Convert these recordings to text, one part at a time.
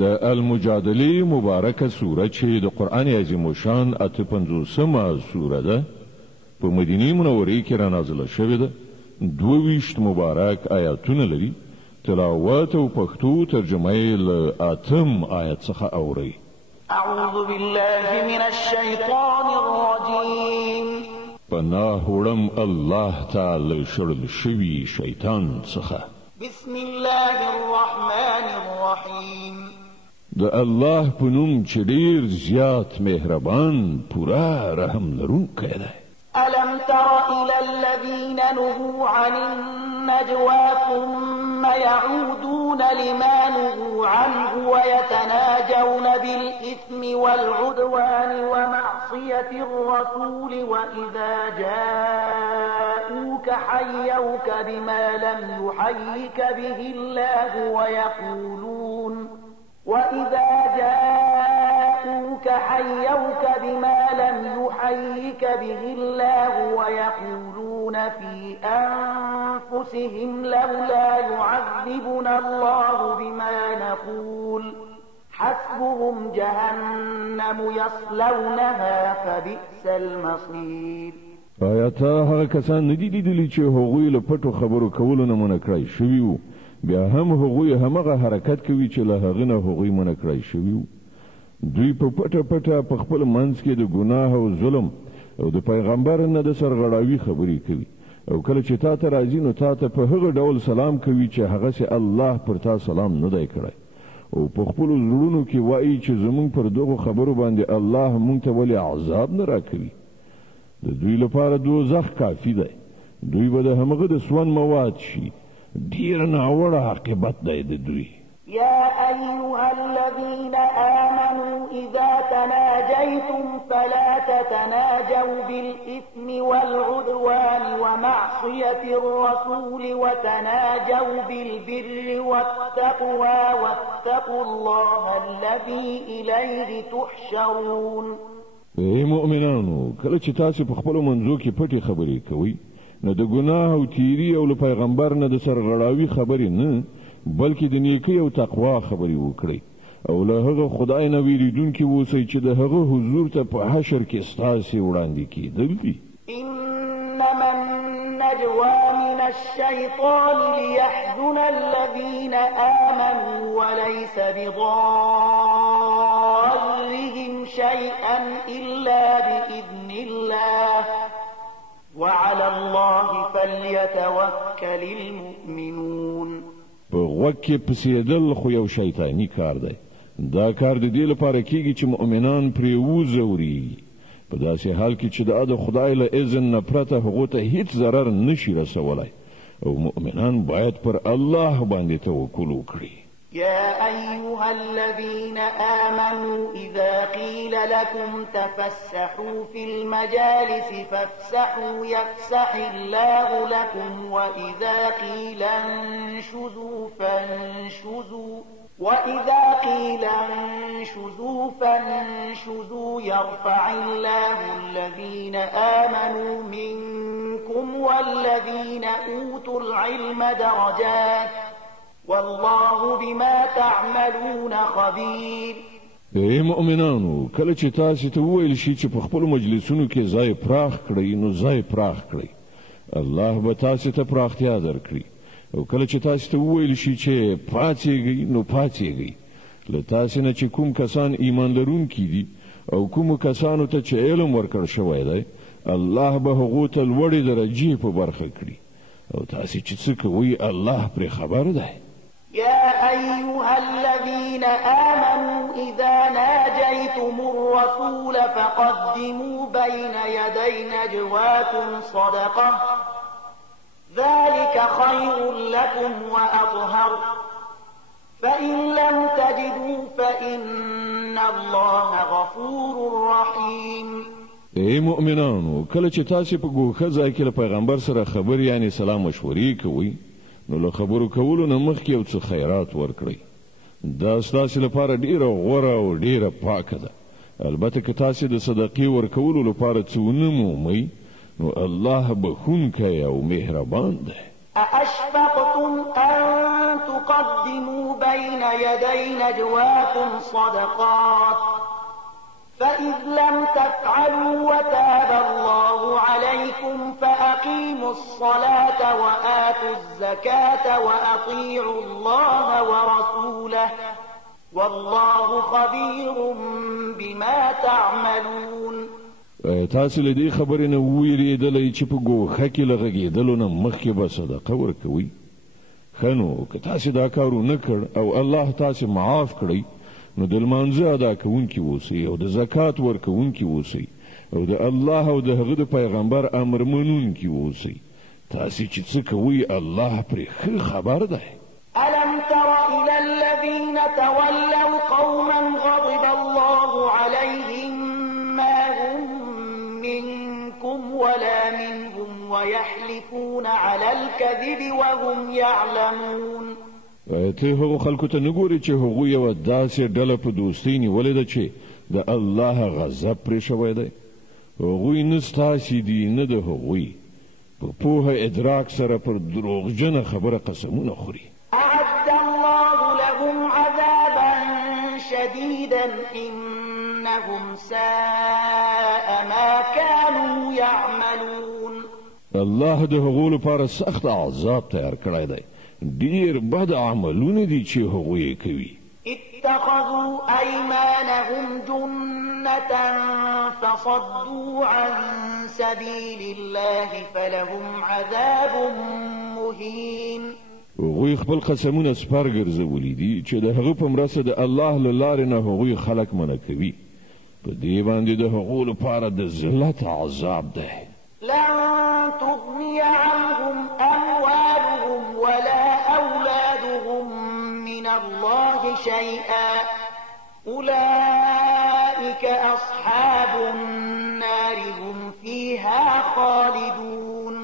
د المجادله مبارکه سوره چې د قران عظیم شان 55مه سوره ده په مدینه منوره کې را نازله شوې ده 22 مبارک آیاتونه لري تلاوت او پښتو ترجمه یې له 8 آیت څخه اوري اعوذ بالله من الشیطان الرجیم پناه وړم الله تعالی شړل شوی شیطان څخه بسم الله الرحمن الرحیم د الله په نوم چې ډیر زیات مهربان پورا رحم لرونکی دی ألم تر إلى الذين نهوا عن النجوى ثم يعودون لما نهوا عنه ويتناجون بالإثم والعدوان ومعصية الرسول وإذا جاءوك حيوك بما لم يحيك به الله ويقولون في أنفسهم لولا يعذبنا الله بما نقول حسبهم جهنم يصلونها فبئس المصير آیات هغه کسان ندي لیدلي چې هغوی له پټو خبرو کولو نه منع کړی شوي وو بیا هم هغوی همغه حرکت کوي چې له هغه نه هغوی منع کړی شوي وو دوی په پټه پټه په خپل منځ کې د ګناه او ظلم او د پیغمبر نه د سرغړاوي خبرې کوي او کله چې تا ته راځي نو تا ته په هغه ډول سلام کوي چې هغه سي الله پر تا سلام نه دی کړی او په خپل زړونو کې وایي چې زمونږ پر دغه خبرو باندې الله مونږ ته ولې عذاب نه راکوي د دوی لپاره دوزخ کافي دی دوی به د همغه د سون مواد شي ډیر ناوړه عاقبت دی د دوی يا أيها الذين آمنوا إذا تناجيتم فلا تتناجوا بالإثم والعدوان ومعصية الرسول وتناجوا بالبر والتقوى واتقوا الله الذي إليه تحشرون ای مؤمنانو کله چې تاسو په خپل منځو کې پټي خبرې کوئ نه د ګناه او تیری او له پیغمبر نه د سرغړاوي خبرې نه بلکې د نیکی او تقوا خبرې وکړئ او له هغه خدای نه ویریدونکي اوسئ چې د هغه حضور ته په حشر کې ستاسې وړاندې کېدل دي إنما النجوى من الشيطان ليحزن الذين آمنوا وليس بضارهم شيئا إلا بإذن الله وعلى الله فليتوكل المؤمنون په غوږ کې پسېدل خو یو شیطانی کار دی دا کار د دې لپاره کېږي چې مؤمنان پرې وځوري په داسې حال کې چې د خدای له اذن نه پرته هغو ته هیڅ ضرر نشي رسولی او مؤمنان باید پر الله باندې توکل وکړي يا أيها الذين آمنوا إذا قيل لكم تفسحوا في المجالس فافسحوا يفسح الله لكم وإذا قيل انشزوا فانشزوا يرفع الله الذين آمنوا منكم والذين أوتوا العلم درجات والله بما تعملون خبير ای مؤمنانو کله چې تاسو ته وویل شي چې په خپل مجلسونو کې ځای پراخ کړئ نو ځای پراخ کړئ الله به تاسو ته پراختیا درکړي او کله چې تاسو ته وویل شي چې پاتېږئ نو پاتېږئ له تاسو نه چې کوم کسان ایمان لرونکي دي او کوم کسانو ته چې علم ورکړ شوی دی الله به هغو ته لوړې درجې په برخه کړي او تاسو چې څه کوئ الله پرې خبر دی يا أيها الذين آمنوا إذا ناجيتم الرسول فقدموا بين يدي نجواكم صدقة ذلك خير لكم وأطهر فإن لم تجدوا فإن الله غفور رحيم ای مؤمنانو کله چې تاسو په ګوښه ځای کې له پیغمبر سره خبرې یعنی سلام مشورې کوئ نو له خبرو کولو نه مخکې یو څه خیرات ورکړئ دا ستاسو لپاره ډیره غوره او ډیره پاکه ده البته که تاسو د صدقې ورکولو لپاره څه ونه مومئ نو الله بخښونکی او مهربان دی أأشفقتم أن تقدموا بين يدي نجواكم صدقات فإذ لم تفعلوا وتاب الله عليكم فأقيموا الصلاة وآتوا الزكاة وأطيعوا الله ورسوله والله خبير بما تعملون. تاسو له دې خبرې نه وېرېدلئ چې په ګوښه کې له غږېدلو نه مخکې به صدقه ورکوئ. ښه نو که تاسې دا کار ونه کړ او الله تاسې معاف کړئ نو د لمانځه ادا کوونکي اوسئ او د زکات ورکوونکي اوسئ او د الله او د هغه د پیغمبر امر منونکي اوسئ. تاسې چې څه کوئ الله پرې ښه خبر دی. ألم تر إلى الذين تولوا قوما غضب الله عليهم ما هم منكم ولا منهم ويحلفون على الكذب وهم يعلمون. ته هغو خلکو ته نه ګورې چې هغوی یوه داسې ډله په دوستۍ نیولې ده چې د الله غضب پرې شوی دی. هغوی نه ستاسې دي نه د هغوی په پوهه ادراک سره پر دروغجنه خبره قسمونه خوري. أعد الله لهم عذابا شديدا إنهم ساء ما كانوا يعملون. الله د هغو لپاره سخت عذاب تیار کړی دی. ډیر بد عملونه دي چې هغوی کوي. اتخذوا أيمانهم جنة فصدوا عن سبيل الله فلهم عذاب مهين. هغوی خپل قسمونه سپر ګرځولي دي چې د هغه په مرسته د الله له لارې نه هغوی خلک منع کوي. په دې باندې د هغو لپاره د ذلت عذاب دی. لن تغني عنهم أموالهم ولا أولادهم من الله شيئا أولئك أصحاب النار هم فيها خالدون.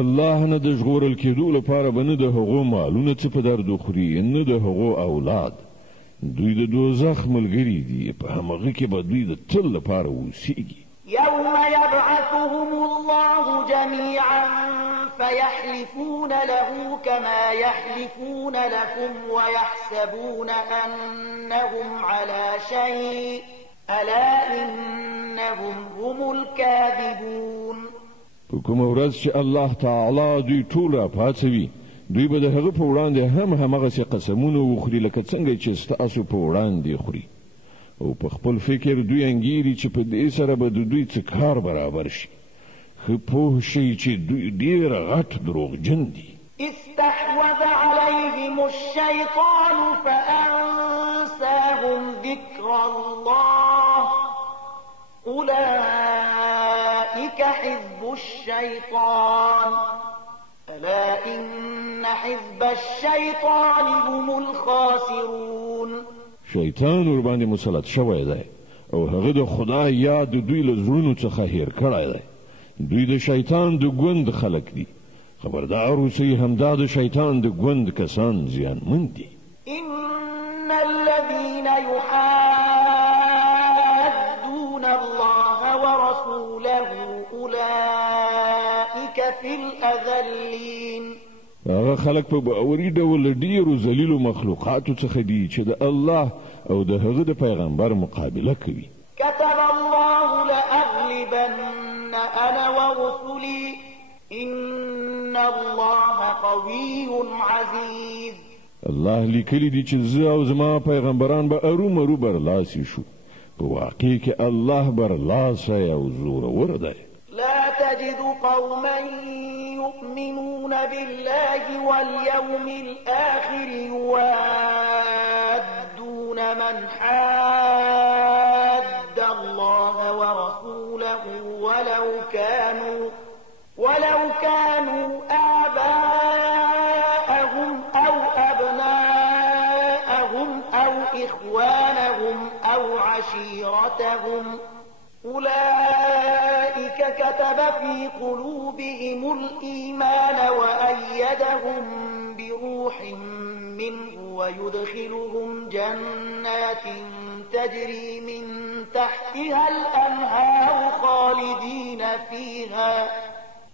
الله نه د ژغورل کېدو لپاره به نه د هغو مالونه څه په درد وخوري نه د هغو اولاد. دوی د دوزخ ملګري دي په همغه کې به دوی د تل لپاره اوسیږي. يوم يبعثهم الله جميعا فيحلفون له كما يحلفون لكم ويحسبون أنهم على شيء ألا إنهم هم الكاذبون. په کومه ورځ چې الله تعالی دوی ټول راپاڅوي دوی به د هغه په وړاندې همغسې قسمونه وخوري لکه څنګه چې ستاسو په وړاندې خوري او په خپل فکر دوی انګیري چې په دې سره به د دوی څه کار برابر شي. ښه پوه شئ چې دوی ډېر غټ دروغجن دي. استحوذ عليهم الشيطان فأنساهم ذكر الله أولئك حزب الشيطان ألا إن حزب الشيطان هم الخاسرون. شیطان ور باندې مسلط شوی دی او هغه د خدای یاد دوی له زړونو څخه هیر کړی دی. دوی د شیطان د ګوند خلک دي. خبردار اوسئ همدا د شیطان د ګوند کسان زیانمن دي. إن الذين يحادون الله ورسوله أولئك في الأذلين. هغه خلک په باوري ډول ډیرو ذلیلو مخلوقاتو څخه دي چې د الله او د هغه د پیغمبر مقابله کوي. كتب الله لأغلبن أنا ورسلي إن الله قوي عزيز. الله لیکلی دی چې زه او زما پیغمبران به ارومرو برلاسي شو. په واقع کې الله برلاسه او زورور دی. لا تجد قوما يؤمنون بالله واليوم الآخر يوادون من حاد الله ورسوله ولو كانوا آباءهم أو أبناءهم أو إخوانهم أو عشيرتهم أولئك كتب في قلوبهم الإيمان وأيدهم بروح منه ويدخلهم جنات تجري من تحتها الأنهار خالدين فيها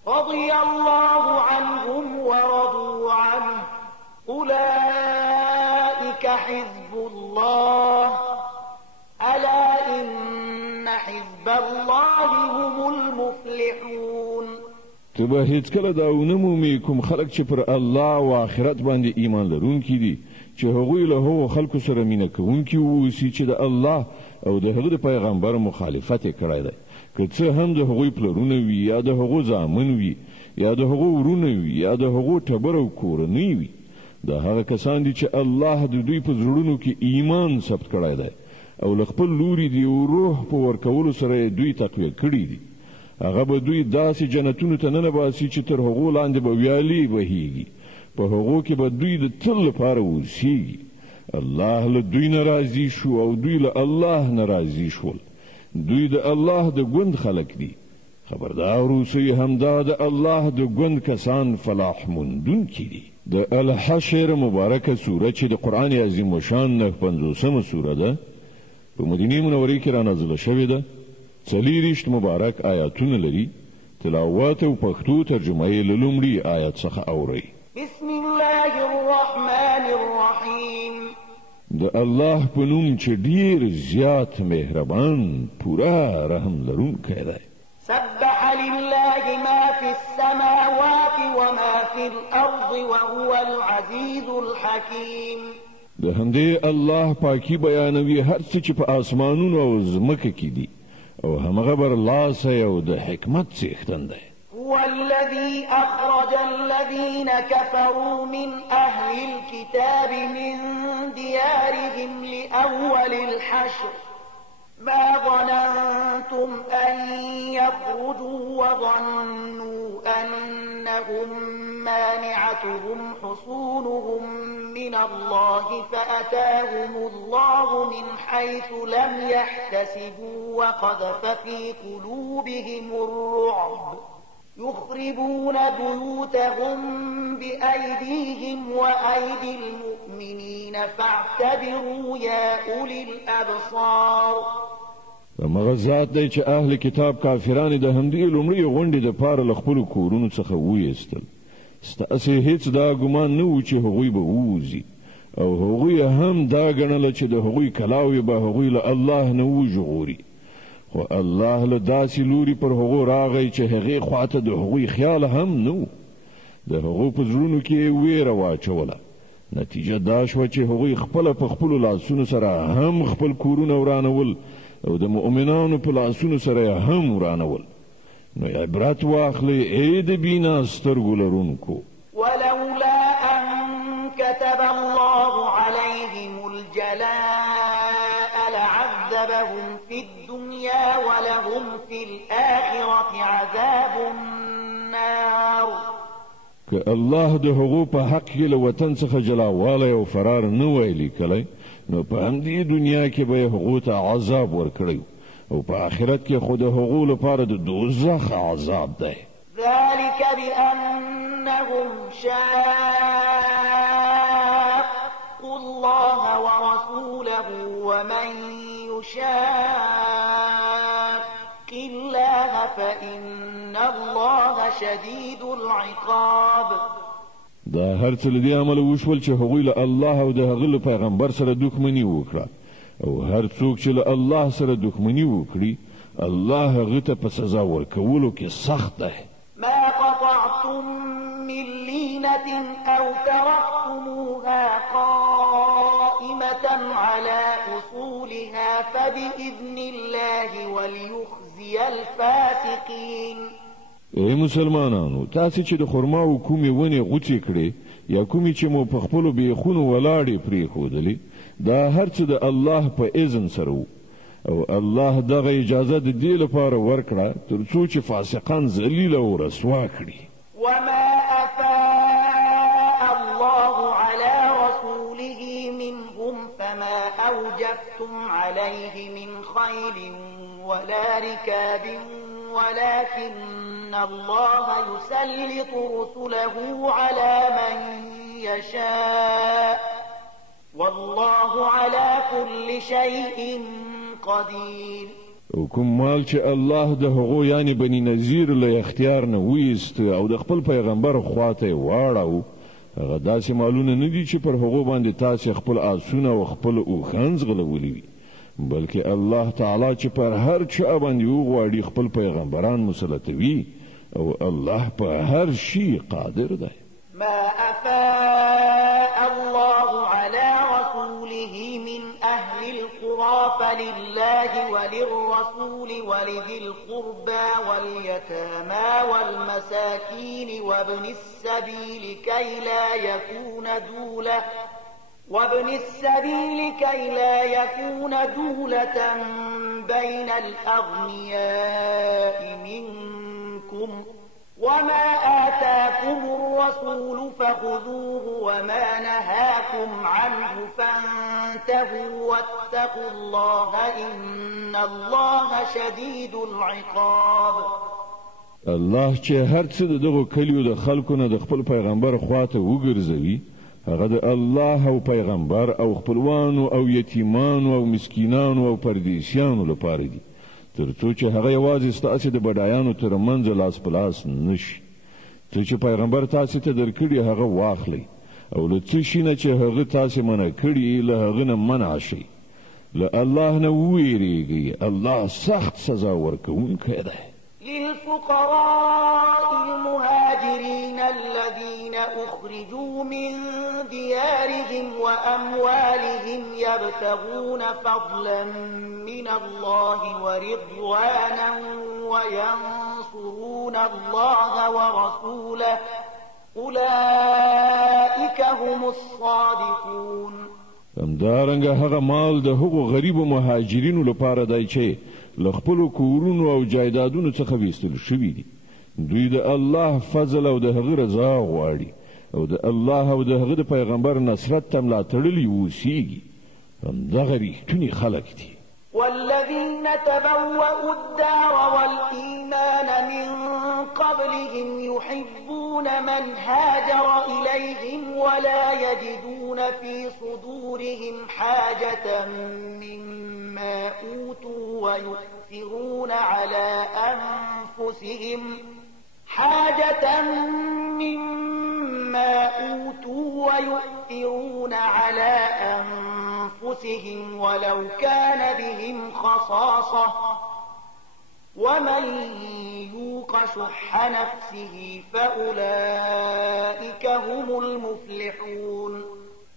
رضي الله عنهم ورضوا عنه أولئك حزب الله ألا إن حزب الله هم المفلحون. تبا هیڅ کله دا ونمومي کوم خلک چې پر الله او آخرت باندې ایمان لرونکي دي چې هغوی له هغو خلکو سره مینه کوونکي واوسي چې د الله او د هغه د پیغمبر مخالفت یې کړی دی، که څه هم د هغوی پلرونه وي یا د هغو زامن وي یا د هغو ورونه وي یا د هغو ټبر او کورنۍ وي. دا هغه کسان دي چې الله د دوی په زړونو کې ایمان ثبت کړی دی او له خپل لوري د یو روح په ورکولو سره دوی تقویه کړي دي. هغه به دوی داسې جنتونو ته ننباسي چې تر هغو لاندې به ویالې بهیږي، په هغو کې به دوی د تل لپاره اوسیږي. الله له دوی نه راضي شو او دوی له الله نه راضي شول. دوی د الله د ګوند خلک دي. خبردار اوسئ همدا د الله د ګوند کسان فلاح موندونکي دي. د الحشر مبارکه سوره چې د قرآن عظیم الشان 50مه سوره ده، په مدینه منورې کې را نازله شوې ده. 40 مبارک آیاتونه لري. تلاوت او پښتو ترجمه یې له لومړي آیات څخه اورئ. بسم الله الرحمن الرحیم. د الله په نوم چې ډیر زیات مهربان پورا رحم لرونکی دی. سبح لله ما في السماوات وما في الأرض وهو العزيز الحكيم. د همدې الله پاکي بیانوي هر څه چې په آسمانونو او ځمکه کې دي او همغه برلاسه او د حکمت څښتن دی. هو الذي أخرج الذين كفروا من أهل الكتاب من ديارهم لأول الحشر ما ظننتم أن يخرجوا وظنوا أنهم مانعتهم حصونهم من الله فأتاهم الله من حيث لم يحتسبوا وقذف في قلوبهم الرعب يخربون بيوتهم بأيديهم وأيدي المؤمنين فاعتبروا يا أولي الأبصار. مغزات دی چې اهل کتاب کافران د همدې لومړی غونډې د پاره له خپلو کورونو څخه وایستل. ستاسې هیڅ دا ګمان نه و چې هغوی به ووځي او هغوی هم دا ګڼله چې د هغوی کلاوې به هغوی له الله نه وژغوري، خو الله له داسې لوري پر هغو راغی چې هغې خواته د هغوی خیال هم نه و. د هغو په زړونو کې ویره واچوله. نتیجه دا شوه چې هغوی خپله په خپلو لاسونو سره هم خپل کورونه ورانول او د مؤمنانو په لاسونو سره هم ورانول. نو عبرت واخلئ ای د بینا سترګو لرونکو. ولولا ان كتب الله عليهم الجلاء لعذبهم في الدنيا ولهم في الآخرة عذاب النار. که الله د هغو په حق کې له وطن څخه جلاوالی او فرار نه وای لیکلی، نو په همدې دنیا کې به هغو ته عذاب ورکړی او په آخرت کې خو د هغو لپاره د دوزخ عذاب دی. ذلك بأنهم شاقوا الله ورسوله ومن يشاق الله فإن الله شديد العقاب. دا هر څه له دې عمله وشول چې هغوی له الله او د هغه له پیغمبر سره دښمني وکړه، او هر څوک چې له الله سره دښمني وکړي الله هغه ته په سزا ورکولو کې سخت دی. ما قطعتم من لينة أو تركتموها قائمة على أصولها فبإذن الله وليخزي الفاسقين. ای مسلمانانو، تاسې چې د خرما او کومې ونې غوڅې کړې یا کومې چې مو په خپلو بیخونو ولاړې پرېښودلې، دا هر څه د الله په اذن سره وو او الله دغه اجازه د دې لپاره ورکړه تر څو چې فاسقان ذلیل او رسوا کړي. وما أفاء الله على رسوله منهم فما أوجفتم عليه من خيل ولا ركاب ولكن الله يسلط رسله على من يشاء والله على كل شيء قدير. او کوم مال چې الله د هغو یعنی بني نذیر له اختیار نه ویست او د خپل پیغمبر خواته واړو، هغه داسې مالونه نه دي چې پر هغو باندې تاسې خپل آسونه او خپل اوښان ځغلولي وي، بلکې الله تعالی چې پر هر چا باندې وغواړي خپل پیغمبران مسلطوي او الله په هر شي قادر دی. ما أفاء الله على رسوله من أهل القرى فلله وللرسول ولذي القربى واليتامى والمساكين وابن السبيل كي لا يكون دولة بين الأغنياء منكم وما آتاكم الرسول فخذوه وما نهاكم عنه فانتهوا واتقوا الله إن الله شديد العقاب. الله چې هر څه دغه کلیو د خلکو نه د خپل پیغمبر خواته وګرځوي هغه د الله او پیغمبر او خپلوانو او یتیمانو او مسکینانو او پردیسیانو لپاره دي، ترڅو چې هغه یوازې ستاسو د بډایانو ترمنځ لاس په لاس نشي. څه چې پیغمبر تاسو ته درکړي هغه واخلئ او له څه شي نه چې هغه تاسو منع کړي له هغه نه منع شئ. له الله نه ویریږئ، الله سخت سزا ورکوونکی دی. للفقراء المهاجرين الذين أخرجوا من ديارهم وأموالهم يبتغون فضلا من الله ورضوانا وينصرون الله ورسوله أولئك هم الصادقون. همدارنګه هغه مال د هغو غریبو مهاجرینو لپاره دی چې له خپلو کورونو او جایدادونو څخه ویستل شوي دي. دوی د الله فضل او د هغه رضا غواړي او د الله او د هغه د پیغمبر نصرت ته ملاتړلي اوسیږي. همدغه ریښتوني خلک دي. والذين تبوأوا الدار والإيمان من قبلهم يحبون من هاجر إليهم ولا يجدون في صدورهم حاجة مما أوتوا ويؤثرون على أنفسهم ولو كان بهم خصاصة ومن يوق شح نفسه فأولئك هم المفلحون.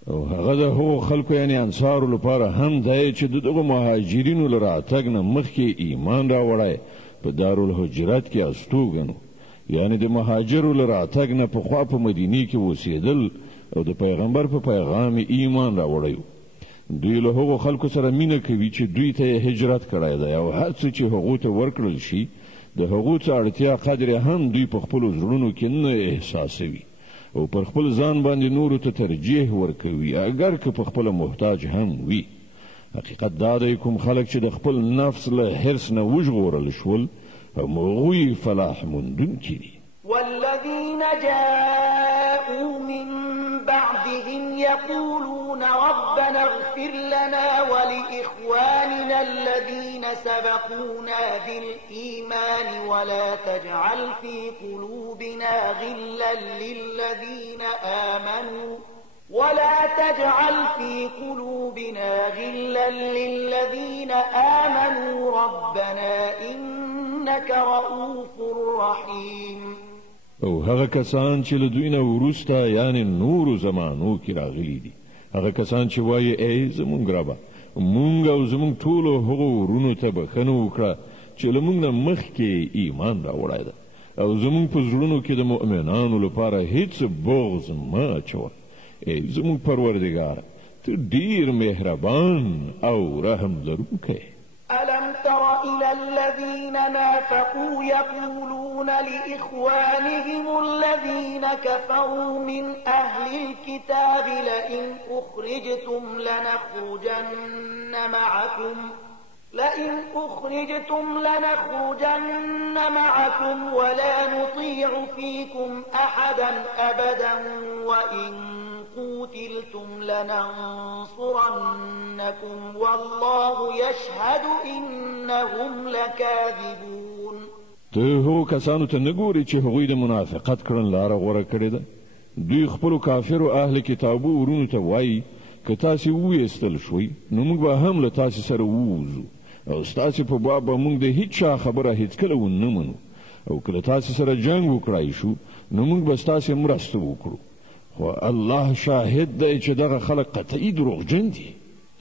او هغه د هغو خلکو یعنی انصارو لپاره هم دی چې دغه مهاجرینو له راتګ نه مخکې ایمان راوړی په دارالهجرت کې استوګنو، یعنی د مهاجرو له راتګ نه پخوا په مدینې کې اوسېدل او د پیغمبر په پیغام ایمان راوړی. دوی له هغو خلکو سره مینه کوي چې دوی ته هجرت کړی دی او هر څه چې هغو ته ورکړل شي د هغو څه اړتیا قدر هم دوی په خپلو زړونو کې نه احساسوي او پر خپل ځان باندې نورو ته ترجیح ورکوي اگر که په خپل محتاج هم وي. حقیقت دا دی کوم خلک چې د خپل نفس له حرص نه وژغورل شول هغوی فلاح موندونکي دي. والذين جاءوا من بعدهم يقولون ربنا اغفر لنا ولإخواننا الذين سبقونا بالإيمان ولا تجعل في قلوبنا غلا للذين آمنوا ربنا إنك رؤوف رحيم. او هغه کسان چې له دوی نه وروسته یعنی نورو زمانو کې راغلي دي، هغه کسان چې وایي ای زمونږ ربه مونږ او زمونږ ټولو هغو ورونو ته بښنه وکړه چې له مونږ نه مخکې ایمان راوړی ده او زمونږ په زړونو کې د مؤمنانو لپاره هیڅ بغض مه اچوه. ای زمونږ پروردګاره ته ډېر مهربان او رحم لرونکی. ألم تر إلى الذين نافقوا يقولون لإخوانهم الذين كفروا من أهل الكتاب لئن أخرجتم لنخرجن معكم ولا نطيع فيكم أحدا أبدا وإن قوتلتم لننصرنكم والله يشهد إنهم لكاذبون. ته هغو کسانو ته نه ګورې چې هغوی د منافقت کړن لاره غوره کړې ده؟ دوی خپل کافر او اهل کتابو ورونو ته وایي که تاسو وېستل شوي نو موږ به هم له تاسو سره ووځو او ستاسو په باب به موږ د هیڅ خبره هیڅکله ونه منو او کله تاسو سره جنگ وکړای شو نو موږ به ستاسو مرسته وکړو خو الله شاهد دی چې دغه خلک قطعي دروغجن دي.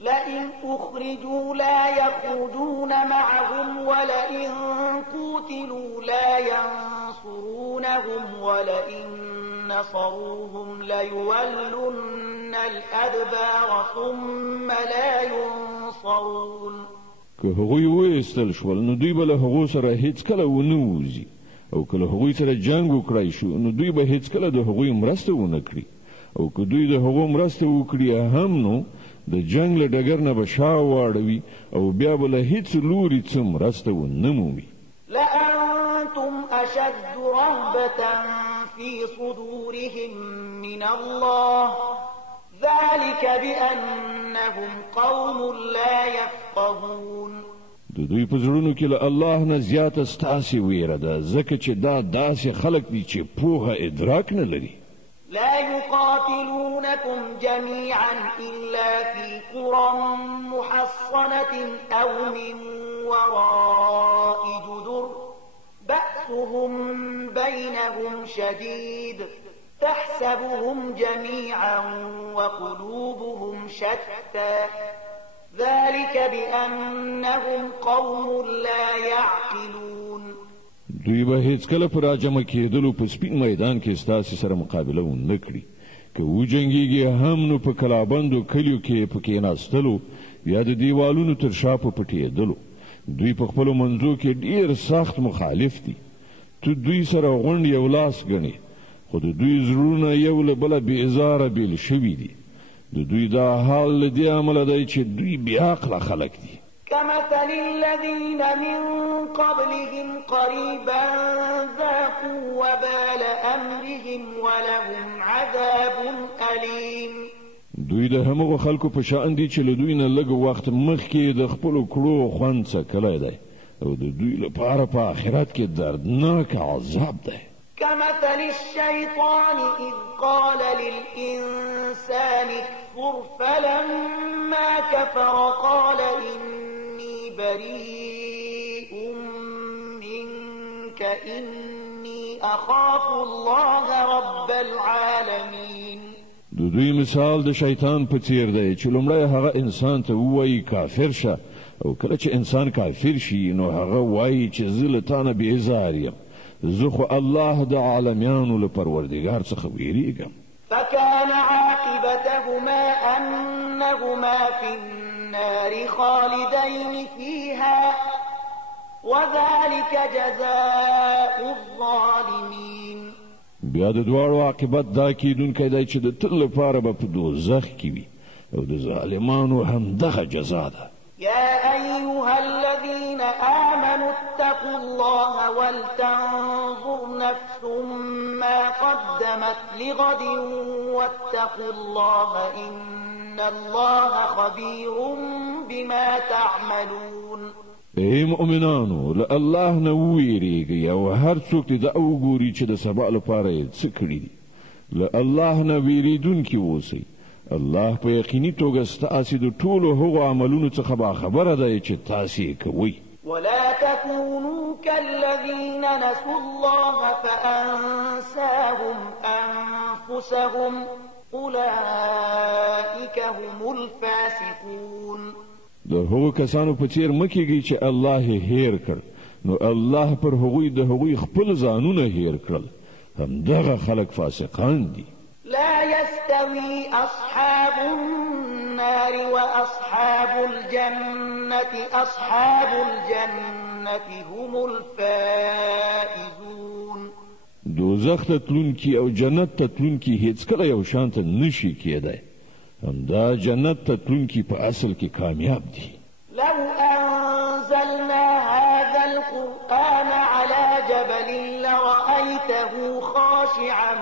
لئن أخرجوا لا يخرجون معهم ولئن قوتلوا لا ينصرونهم ولئن نصروهم ليولن الأدبار ثم لا ينصرون. که هغوی وایستل شول نو دوی به له هغو سره هیڅکله ونه وځي او که له هغوی سره جنګ وکړای شو نو دوی به هیڅکله د هغوی مرسته ونه کړي او که دوی د هغو مرسته وکړي هم نو د جنگ له ډګر نه به شا واړوي او بیا به له هیڅ لوري څه مرسته ونه مومي. لأنتم أشد رهبة في صدورهم من الله ذلك بأنهم قوم لا يفقهون. د دوی په زړونو کې له الله نه زیاته ستاسې ویره ده ځکه چې دا داسې خلک دي چې پوهه ادراک نه لري. لا يقاتلونكم جميعا إلا في قرى محصنة أو من وراء جدر بأسهم بينهم شديد تحسبهم جميعا وقلوبهم شتى ذلك بأنهم قوم لا يعقلون. دوی به هیڅکله پر راجمع کېدلو په سپین میدان کې ستاسو سره مقابله ونه کړي که وجنګېږي هم نو په کلابندو کلیو کې په کېناستلو یا د دیوالونو تر شا په پټېدلو. دوی په خپلو منځو کې ډېر سخت مخالف دي. تو دوی سره غونډ یو لاس ګڼي خو د دوی زړونه یو له بله بېزاره بېل شوي دي. د دوی دا حال له دې امله دی چې دوی بېعقله خلک دي. كمثل الذين من قبلهم قريبا ذاقوا وبال أمرهم ولهم عذاب أليم. دوی د همغو خلکو په شان دي چې له دوی نه لږ وخت مخکې د خپلو کړو خوند څکلی دی او د دوی لپاره په آخرت کې دردناک عذاب دی. كمثل الشيطان إذ قال للإنسان اكفر فلما كفر قال إني بريء منك إني أخاف الله رب العالمين. د دوی مثال د شیطان په څیر دی چې لومړی هغه انسان ته ووایي کافر شه او کله چې انسان کافر شي نو هغه وایي چې زه له تا نه بېزار یم زه خو الله د عالمیانو له پروردګار څخه ویریږم. فكان عاقبتهما أنهما في النار خالدين فيها وذلك جزاء الظالمين. بیا د دواړو عاقبت دا کیدونکی دی چې د تل لپاره به په دوزخ کې وي او د ظالمانو همدغه جزا ده. يا أيها الذين آمنوا اتقوا الله ولتنظر نفس ما قدمت لغد واتقوا الله إن الله خبير بما تعملون. ای مؤمنانو له الله نه وویریږئ او هر څوک دې دا وګوري چې د سبا لپاره یې څه کړي دي. له الله نه ویریدونکي اوسئ. الله په یقیني توګه ستاسې د ټولو هغو عملونو څخه باخبره دی چې تاسې یې کوئ. ولا تكونوا كالذين نسوا الله فأنساهم أنفسهم أولئك هم الفاسقون. د هغو کسانو په څیر مه کېږئ چې الله یې هیر کړ نو الله پر هغوی د هغوی خپل ځانونه هیر کړل. همدغه خلک فاسقان دي. لا يستوي أصحاب النار وأصحاب الجنة أصحاب الجنة هم الفائزون. دوزخ ته تلونکي او جنت ته تلونکي هیڅکله یو شان ته نشي کېدی. همدا جنت ته تلونکي په اصل کې کامیاب دي. لو أنزلنا هذا القرآن على جبل لرأيته خاشعا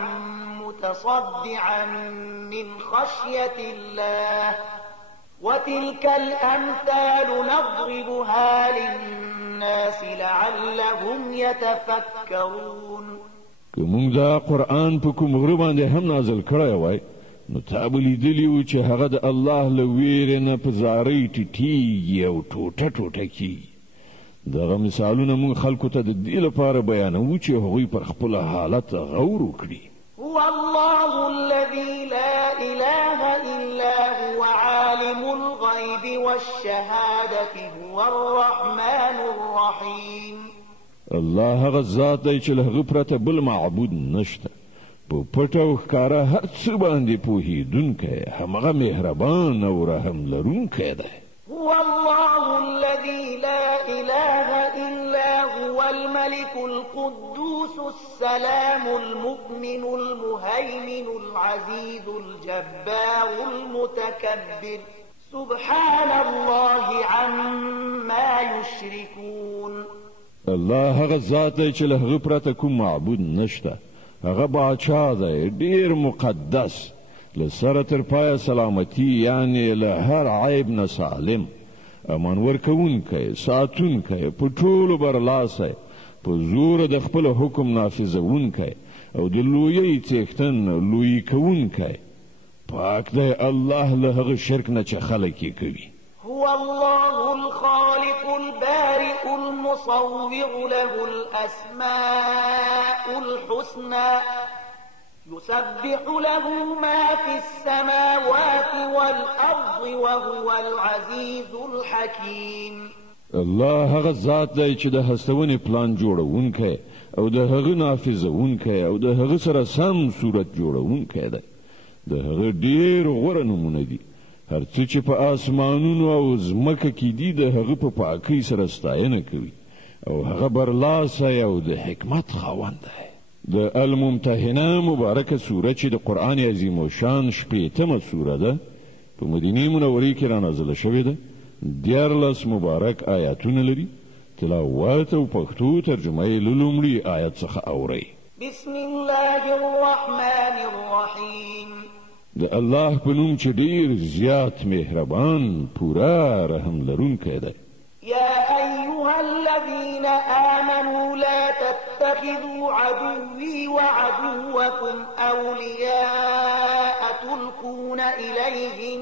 متصدعا من خشية الله وتلك الأمثال نضربها للناس لعلهم يتفكرون. که مونږ دا قرآن په کوم غره باندې هم نازل کړی وای نو تا به لیدلي وو چې هغه د الله له ویرې نه په زارۍ ټیټېږي او ټوټه ټوټه کېږي. دغه مثالونه مونږ خلکو ته د دې لپاره بیانوو چې هغوی پر خپل حالت غور وکړي. هو الله الذي لا إله إلا هو عالم الغيب والشهادة هو الرحمن الرحيم. الله هغه ذات دی چې له هغه پرته بل معبود نشته، په پټه او ښکاره هر څه باندې پوهېدونکی، همغه مهربان او رحم لرونکی دی. هو الله الذي لا إله إلا هو الملك القدوس السلام المؤمن المهيمن العزيز الجبار المتكبر سبحان الله عما يشركون. الله هغه ذات دی چې له هغه پرته کوم معبود نشته، هغه باچا دی ډیر مقدس، له سره تر پایه سلامتی، یعنی له هر عیب نه سالم، امان ورکوونکی، ساتونکی، په ټولو برلاسی، په زور د خپل حکم نافذوونکی او د لویۍ څښتن لویي کوونکی. پاک دی الله له هغه شرک نه چې خلک یې کوي. هو الله الخالق البارئ المصور له الأسماء الحسنى يسبح له ما في السماوات والأرض وهو العزيز الحكيم. الله هغه ذات دی چې د هستونې پلان جوړونکی او د هغه نافذوونکی او د هغه سره سم صورت جوړونکی دی. د هغه ډېر غوره نومونه دي. هر څه چې په آسمانونو او ځمکه کې دي د هغه په پاکۍ سره ستاینه کوي او هغه برلاسی او د حکمت خاوند دی. د الممتحنه مبارکه سوره چې د قرآن عظیم الشان 80مه سوره ده، په مدینې منورې کې رانازله شوې ده، 14 مبارک آیاتونه لري. تلاوت او پښتو ترجمه یې له لومړي آیت څخه اورئ. بسم الله الرحمن الرحیم. د الله په نوم چې ډېر زیات مهربان پوره رحم لرونکی دی. يا أيها الذين آمنوا لا تتخذوا عدوي وعدوكم أولياء تلقون إليهم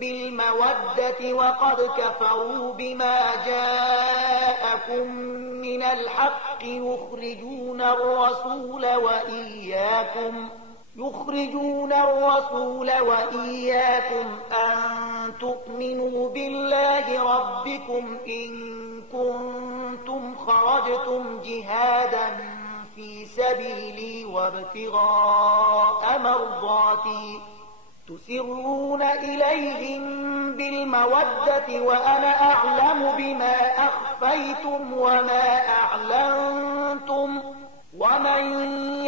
بالمودة وقد كفروا بما جاءكم من الحق يخرجون الرسول وإياكم أن تؤمنوا بالله ربكم إن كنتم خرجتم جهادا في سبيلي وابتغاء مرضاتي تسرون إليهم بالمودة وأنا أعلم بما أخفيتم وما أعلنتم ومن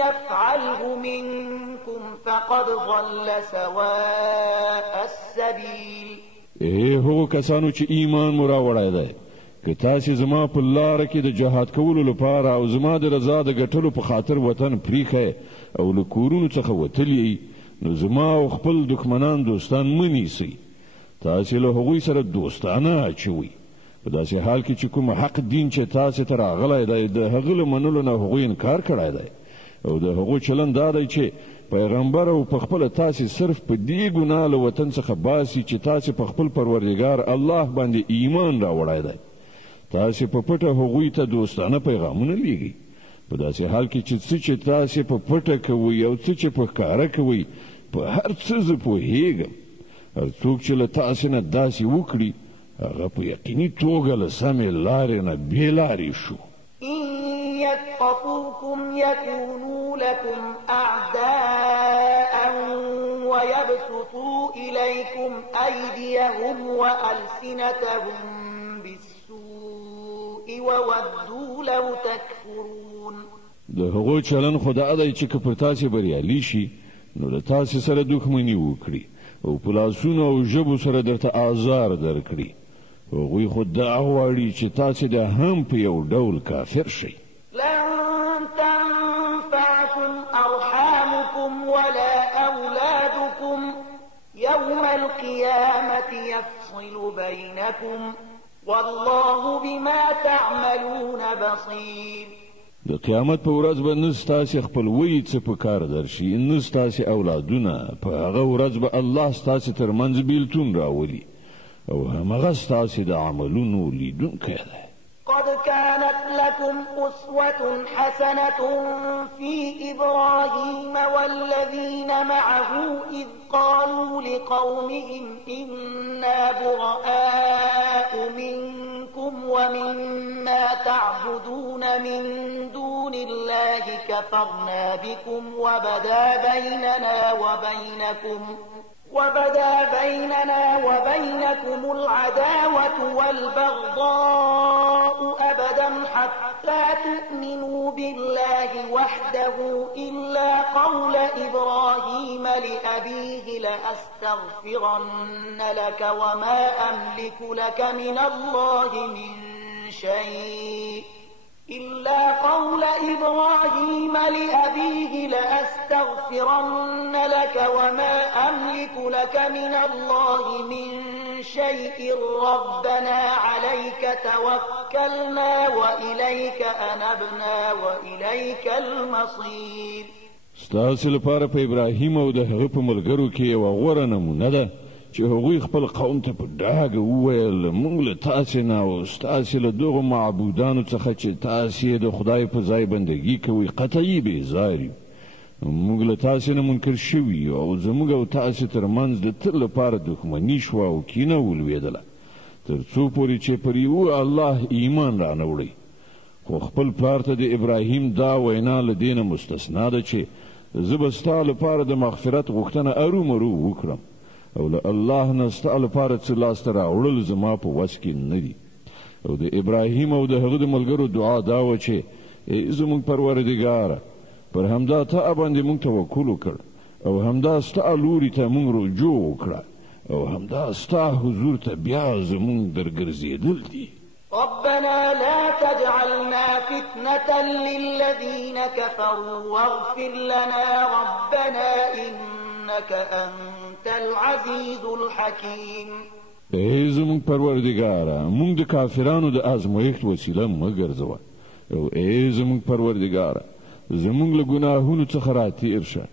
يفعله منكم فقد ضل سواء السبيل. هغو کسانو چې ایمان مو راوړی دی، که تاسې زما په لاره کې د جهاد کولو لپاره او زما د رضا د ګټلو په خاطر وطن پریښی او له کورونو څخه وتلی، نو زما او خپل دښمنان دوستان مه نیسئ. تاسې له هغوی سره دوستانه اچوئ. په داسې حال کې چې کوم حق دین چې تاسې ته راغلی دی د هغه له منلو نه هغوی انکار کړی دی او د هغو چلند دا دی چې پیغمبر او په خپله تاسې صرف په دې ګناه له وطن څخه باسي چې تاسې په خپل پروردګار الله باندې ایمان راوړی دی. تاسې په پټه هغوی ته دوستانه پیغامونه لیږئ. په داسې حال کې چې تاسې په پټه کوئ او څه چې په ښکاره کوئ، په هر څه زه پوهېږم. هر څوک چې له تاسې نه داسې وکړي هغه په یقیني توګه له سمې لارې نه بې لارې شو. إن يثقفوكم يكونوا لكم أعداء ويبسطوا إليكم أيديهم وألسنتهم بالسوء وودوا لو تكفرون. د هغو چلن خو دا دی چې که پر تاسې بریالي شي نو له تاسې سره دښمني وکړي او په لاسونو او ژبو سره درته آزار درکړي. هغوی خو دا غواړي چې تاسې د هم په یو ډول کافر شئ. لن تنفعكم أرحامكم ولا أولادكم يوم القيامة يفصل بينكم والله بما تعملون بصير. د قیامت په ورځ به نه ستاسې خپلوۍ څه په کار درشي، نه ستاسې اولادونه. په هغه ورځ به الله ستاسې ترمنځ بیلتون راولي او همغه ستاسې د عملونو لیدونکی دی. قد كانت لكم أسوة حسنة في إبراهيم والذين معه إذ قالوا لقومهم إنا براء منكم ومما تعبدون من دون الله كفرنا بكم وبدا بيننا وبينكم العداوة والبغضاء أبدا حتى تؤمنوا بالله وحده إلا قول إبراهيم لأبيه لأستغفرن لك وما أملك لك من الله من شيء إلا قول إبراهيم لأبيه لأستغفرن لك وما أملك لك من الله من شيء ربنا عليك توكلنا وإليك أنبنا وإليك المصير. ستاسې لپاره په ابراهیم او د هغه په ملګرو کې یوه غوره نمونه ده چې هغوی خپل قوم ته په ډاګه وویل موږ له تاسې نه او ستاسې له دغو معبودانو څخه چې تاسې د خدای په ځای بندګي کوئ قطعي بېزار یو. موږ له تاسې نه منکر شوي یو او زموږ او تاسې ترمنځ د تل لپاره دښمني شوه او کینه ولوېدله تر څو پورې چې پر یوه الله ایمان رانوړئ. خو خپل پلار ته د ابراهیم دا وینا له دې نه مستثنا ده چې زه به ستا لپاره د مغفرت غوښتنه ارومرو وکړم او له الله نه ستا لپاره څه لاسته راوړل زما په وس کې نه دي. او د ابراهیم او د هغه د ملګرو دعا دا وه چې ای زموږ پروردګاره پر همدا ته باندې موږ توکل وکړ او همدا ستا لوري ته موږ رجوع وکړه او همدا ستا حضور ته بیا زموږ درګرځېدل دي. ربنا لا تجعلنا فتنة للذين كفروا واغفر لنا ربنا إنك أنت العزيز الحكيم. ای زموږ پروردګاره موږ د کافرانو د ازمایښت وسیله مه ګرځوه او ای زموږ پروردګاره زموږ له ګناهونو څخه راتېر شه.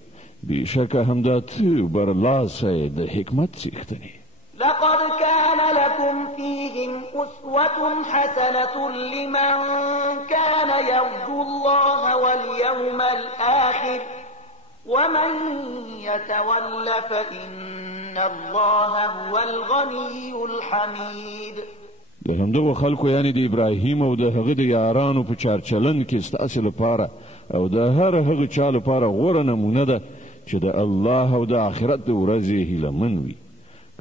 بېشکه همدا ته برلاسی د حکمت څښتنې. لقد كان لكم فيهم أسوة حسنة لمن كان يرجو الله واليوم الآخر ومن يتول فإن الله هو الغني الحميد. د همدغو خلکو یعنې د ابراهیم او د هغه د یارانو په چارچلند کې ستاسې لپاره او د هر هغه چا لپاره غوره نمونه ده چې د الله او د آخرت د ورځې هیلهمن وي.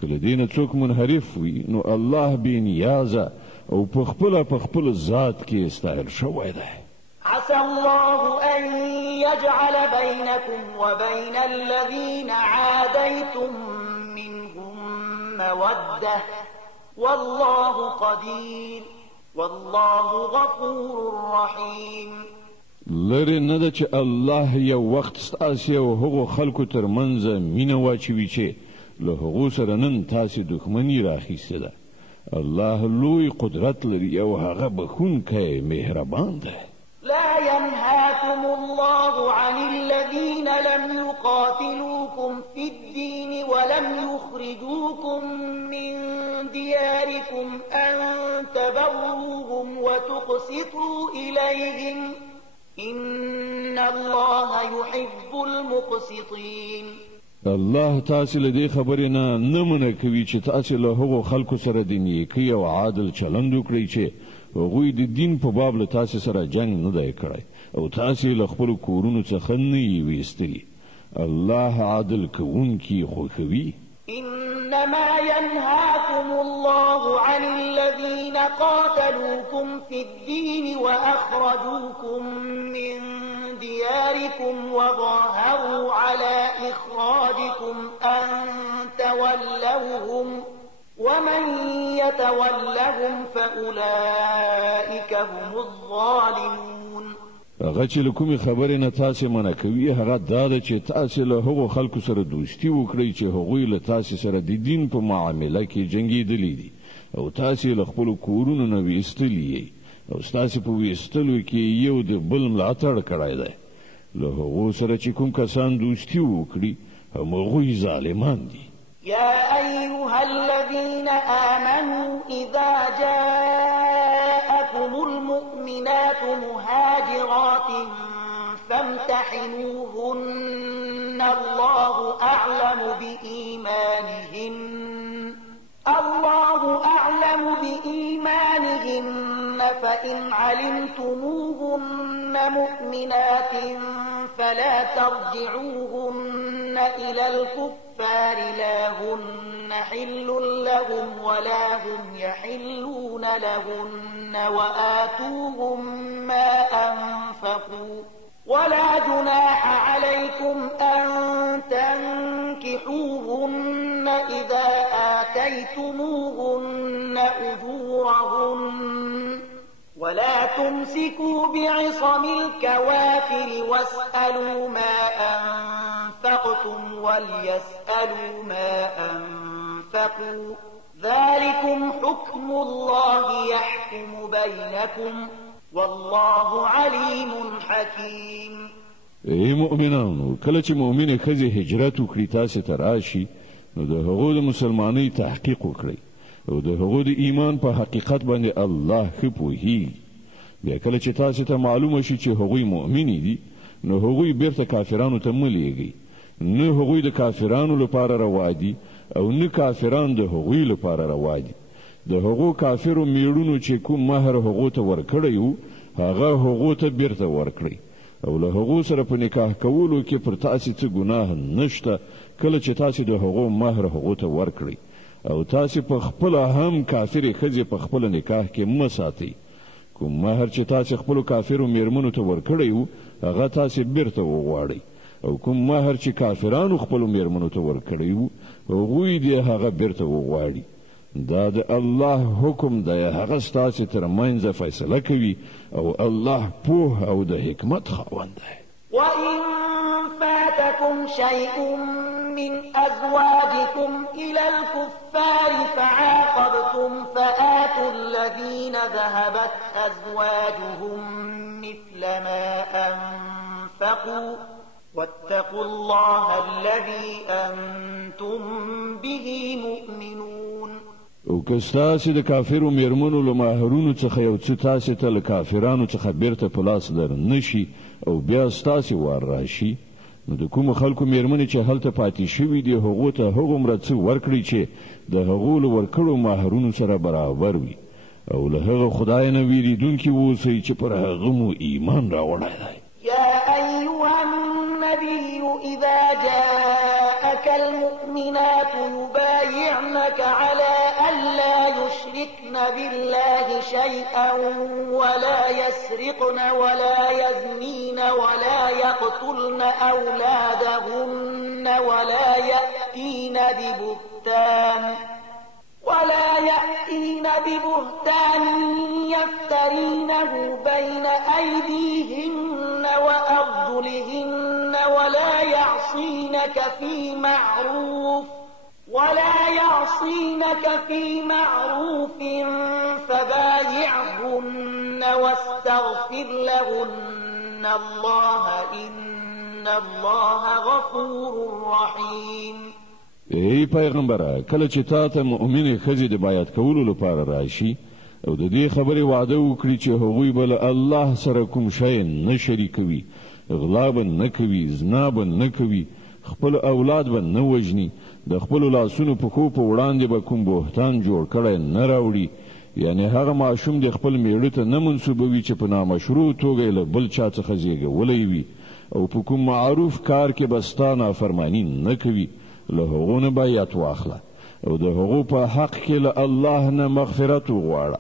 که له دې نه څوک منحرف وي نو الله بې نیازه او په خپل ذات کې ستایل شوی دی. عسى الله أن يجعل بينكم وبين الذين عاديتم منهم مودة والله قدير والله غفور رحيم. لرې نه ده چې الله یو وخت ستاسې او هغو خلکو ترمنځ مینه واچوي چې له هغو سره نن تاسې دښمني راخیستې ده. الله لوی قدرت لري او هغه بخښونکی مهربان دی. لا ينهاكم الله عن الذين لم يقاتلوكم في الدين ولم يخرجوكم من دياركم أن تبروهم وتقسطوا إليهم إن الله يحب المقسطين. الله تاسې له دې خبرې نه منع کوي چې تاسې له هغو خلکو سره د نیکۍ او عادل چلند وکړئ چې هغوی د دین په باب له تاسې سره جنګ نه دی کړی او تاسې له خپلو کورونو څخه نه یې ویستلي. الله عادل کوونکي خوښوي. إنما ينهاكم الله عن الذين قاتلوكم في الدين وأخرجوكم من دياركم وظاهروا على إخراجكم أن تولوهم ومن يتولهم فأولئك هم الظالمون. هغه چې له کومې خبرې نه تاسې منع کوي هغه دا ده چې تاسې له هغو خلکو سره دوستي وکړئ چې هغوی له تاسې سره د دین په معامله کې جنګېدلي دي او تاسې له خپلو کورونو نه ویستلي یې او ستاسو په ویستلو کې یو د بل ملاتړ کړی دی له هغو سره چې کوم کسان دوستي وکړي همغوی ظالمان دي. يا أيها الذين آمنوا إذا جاءكم المؤمنات مهاجرات فامتحنوهن الله أعلم بإيمانهن فإن علمتموهن مؤمنات فلا ترجعوهن إلى الكفار لا هن حل لهم ولا هم يحلون لهن وآتوهم ما أنفقوا ولا جناح عليكم أن تنكحوهن إذا آتيتموهن أجورهن ولا تمسكوا بعصم الكوافر واسألوا ما أنفقتم وليسألوا ما أنفقوا ذلكم حكم الله يحكم بينكم والله عليم حكيم. ای مؤمنانو کله چې مؤمنه ښځه هجرت وکړي تاسو ته راشي نو د هغو د مسلمانۍ تحقیق وکړئ او د هغو د ایمان په حقیقت باندې الله ښه پوهیږي. بیا کله چې تاسو ته معلومه شي چې هغوی مؤمنې دي نو هغوی بیرته کافرانو ته مه لیږئ. نه هغوی د کافرانو لپاره روا دي او نه کافران د هغوی لپاره روا دي. د هغو کافرو میړونو چې کوم مهر هغو ته ورکړی وو هغه هغو ته بیرته ورکړئ او له هغو سره په نکاح کولو کې پر تاسې څه ګناه نشته کله چې تاسې د هغو مهر هغو ته ورکړئ او تاسې په خپله هم کافرې ښځې په خپله نکاح کې مه ساتئ. کوم مهر چې تاسې خپلو کافرو میرمنو ته ورکړی وو هغه تاسې بیرته وغواړئ او کوم مهر چې کافرانو خپلو میرمنو ته ورکړی وو هغوی دې هغه بیرته وغواړي. دا د الله حکم دی هغه ستاسې تر منځه فیصله کوي او الله پوه او د حکمت خاوند دی. وإن فاتكم شيء من أزواجكم إلى الكفار فعاقبتم فآتوا الذين ذهبت أزواجهم مثل ما أنفقوا واتقوا الله الذي أنتم به مؤمنون. او که ستاسې د کافرو میرمنو له مهرونو څخه یو څه تاسې ته له کافرانو څخه بیرته په لاس در نشي او بیا ستاسې وار راشي نو د کومو خلکو میرمنې چې هلته پاتې شوي دي هغو ته هغومره څه ورکړئ چې د هغو له ورکړو مهرونو سره برابر وي او له هغه خدای نه ویریدونکي واوسئ چې پر هغه مو ایمان راوړی دی. يا أيها النبي إذا جاءك المؤمنات يبايعنك على ألا يشركن بالله شيئا ولا يسرقن ولا يزنين ولا يقتلن أولادهن ولا يأتين ببهتان يفترينه بين أيديهن وأرجلهن ولا يعصينك في معروف فبايعهن واستغفر لهن الله إن الله غفور رحيم. ای پیغمبره کله چې تا ته مؤمنې ښځې د بیعت کولو لپاره راشي او د دې خبرې وعده وکړي چې هغوی به له الله سره کوم شی نه شریکوي غلا به نه کوي زنا به نه کوي خپل اولاد به نه وژني د خپلو لاسونو پښو په وړاندې به کوم بهتان جوړ کړی نه راوړي یعنی هغه ماشوم د خپل میړه ته نه منسوبوي چې په نامشروع توګه یې له بل چا څخه زیږولی وي او په کوم معروف کار کې به ستا نافرماني نه کوي له هغو نه بیعت واخله او د هغو په حق کې له الله نه مغفرت وغواړه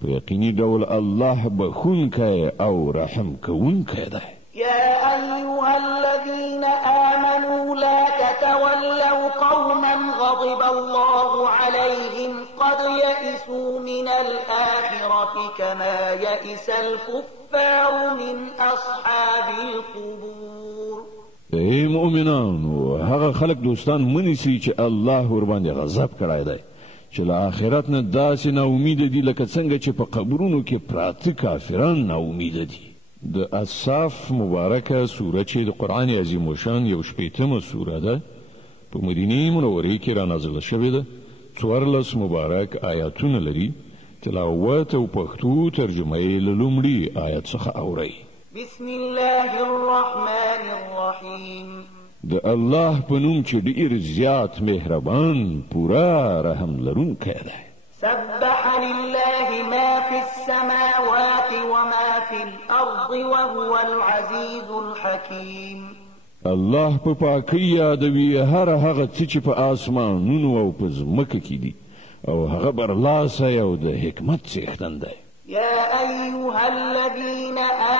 په یقیني ډول الله بخښونکی او رحم کوونکی دی. يا أيها الذين آمنوا لا تتولوا قوما غضب الله عليهم قد يئسوا من الآخرة كما يئس الكفار من أصحاب القبور. ای مؤمنانو هغه خلق دوستان منیسي چې الله ور باندې غضب کړی دی چې له آخرت نه داسې ناامیده دي لکه څنګه چې په قبرونو کې پراته کافران ناامیده دي. د اصحاف مبارکه سوره چې د قرآن عظیم الشان 18مه سوره ده، په مدینه منوره کې را نازله شوې ده. 14 مبارک آیاتونه لري. تلاوت او پښتو ترجمه یې له لومړي آیت څخه اورئ. بسم الله الرحمن الرحیم. د الله په نوم چې ډېر زیات مهربان پورا رحم لرونکی دی. سبح لله ما في السماوات وما في الأرض وهو العزيز الحكيم. الله په پاکۍ یادوي هر هغه څه چې په آسمانونو او په ځمکه کې دي، او هغه برلاسی او د حکمت څښتن دی. يا أيها الذين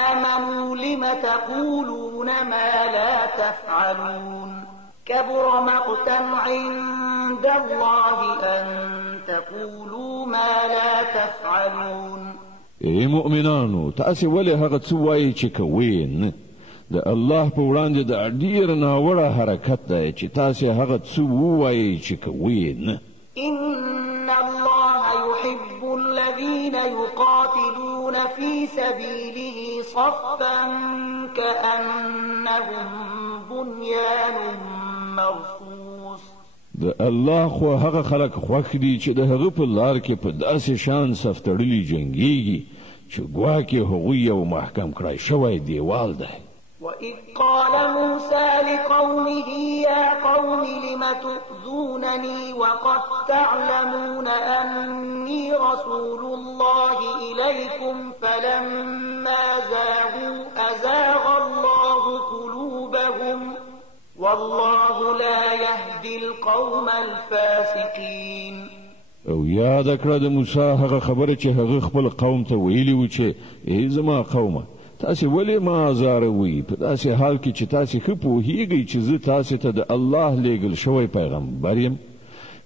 آمنوا لم تقولون ما لا تفعلون كبر مقتا عند الله أن تقولوا ما لا تفعلون. ای مؤمنانو، تاسې ولې هغه څه وایئ چې کوئ نه؟ د الله په وړاندې د ډېر ناوړه حرکت دی چې تاسې هغه څه ووایئ چې کوئ نه. إن الله يحب الذين يقاتلون في سبيله صفا كأنهم بنيان مرصوص. د الله خو هغه خلک خوښ دي چې د هغه په لار کې په داسې شان صف تړلي جنګیږي چې ګواکې هغوی یو محکم کړای شوی دیوال دی. وإذ قال موسى لقومه يا قوم لم تؤذونني وقد تعلمون أني رسول الله إليكم فلما زاغوا أزاغ الله قلوبهم والله لا يهدي القوم الفاسقين. او یاد کړه د موسی هغه خبره چې هغه خپل قوم ته ویلي و چې ای زما قومه، تاسې ولې ما ازاروئ په داسې حال کې چې تاسې ښه پوهیږئ چې زه تاسې ته د الله لیږل شوی پیغمبر یم.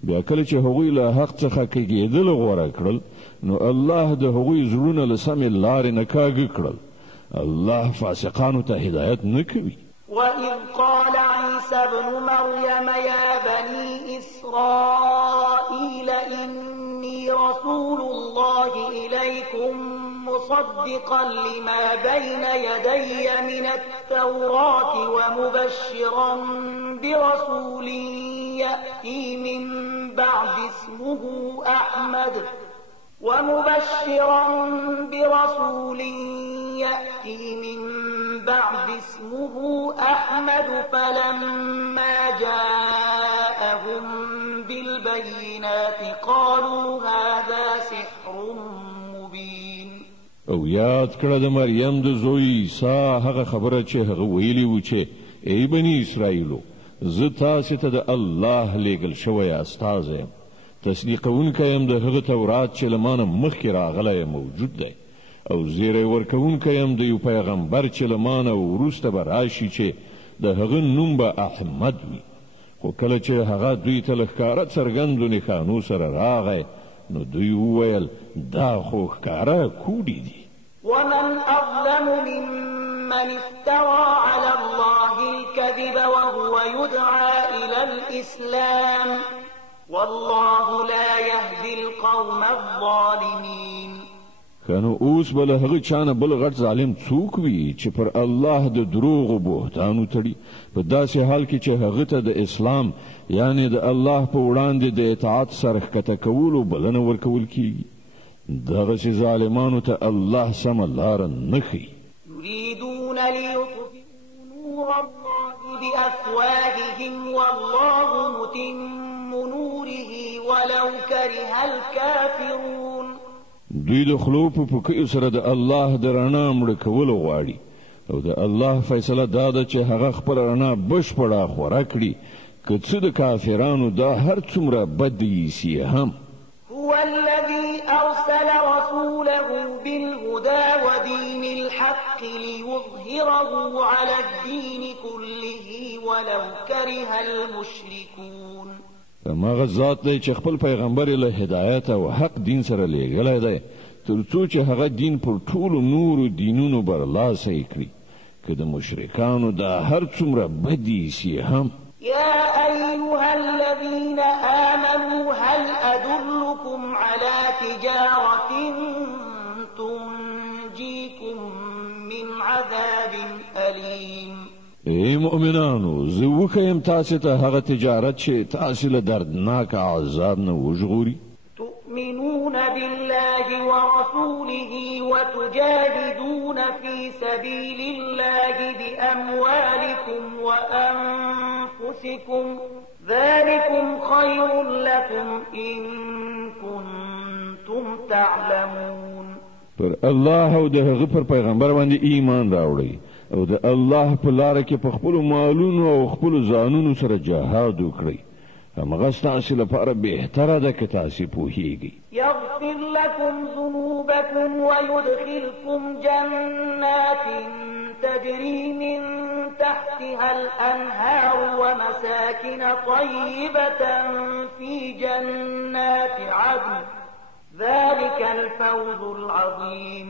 بیا کله چې هغوی له حق څخه کږېدل غوره کړل، نو الله د هغوی زړونه له سمې لارې نه کاږه کړل. الله فاسقانو ته هدایت نه کوي. وإذ قال عيسى ابن مريم يا بني إسرائيل إني رسول الله إليكم مصدقا لما بين يدي من التوراة ومبشرا يأتي من بعد اسمه أحمد فلما جاءهم بالبينات قالوا هذا سحر مبين. او یاد کړه د مریم د زوی عیسی هغه خبره چې هغه ویلي و چې ای بني اسرائیلو، زه تاسې ته د الله لیږل شوی استازی یم، تصدیقونکی یم د هغه تورات چې له مانه مخکې راغلی موجود دی، او زیری ورکوونکی یم د یو پیغمبر چې له مانه وروسته به راشي چې د هغه نوم به احمد وي. خو کله چې هغه دوی ته له ښکاره څرګندو نښانو سره راغی، نو دوی وویل دا خو ښکاره کوډې دي. ومن أظلم ممن افترى على الله الكذب وهو يدعى إلى الإسلام والله لا يهدي القوم الظالمين. کنو اوس بل هغه چانه بل غټ ظالم څوک وي چې پر الله د دروغ او بهتانو تړي، په داسې حال کې چې هغه ته د اسلام یعنی د الله په وړاندې د اطاعت سره ښکته کولو بلنه ورکول کیږي. دغسې ظالمانو ته الله سمه لاره نه ښیي. يريدون ليطفئوا نور الله بأفواههم والله متم نوره ولو كره الكافرون. دوی د خلو په پوکیو سره د الله د رڼا مړه کول غواړي، او د الله فیصله دا ده چې هغه خپل رڼا بشپړه خوره کړي، که څه د کافرانو دا هر څومره بد ایسي هم. هو الذي أرسل رسوله بالهدى ودين الحق ليظهره على الدين كله ولو كره المشركون. ماغه ذات دی چې خپل پیغمبر له هدایت او حق دین سره لیږلی دی، تر څو چې هغه دین پر ټولو نورو دینونو برلاسی کړي، که د مشرکانو دا هر څومره بد ایسي هم. يا أيها الذين آمنوا هل أدلكم على تجارة تنجيكم من عذاب أليم ای مؤمنانو زوکه یم تاسو ته هغه تجارت چې تاسو له دردناک عذاب نه وژغوري تؤمنون بالله ورسوله وتجاهدون في سبيل الله بأموالكم وأنفسكم ذلكم خير لكم إن كنتم تعلمون پر الله او د هغه پر پیغمبر باندې ایمان راوړئ او د الله په لار کې په خپل مالونو او خپل ځانونو سره جهاد وکړئ همغه ستاسو لپاره بهتره ده که تاسو پوهیږئ يغفر لكم ذنوبكم ويدخلكم جنات تجري من تحتها الأنهار ومساكن طيبة في جنات عدن ذلك الفوز العظيم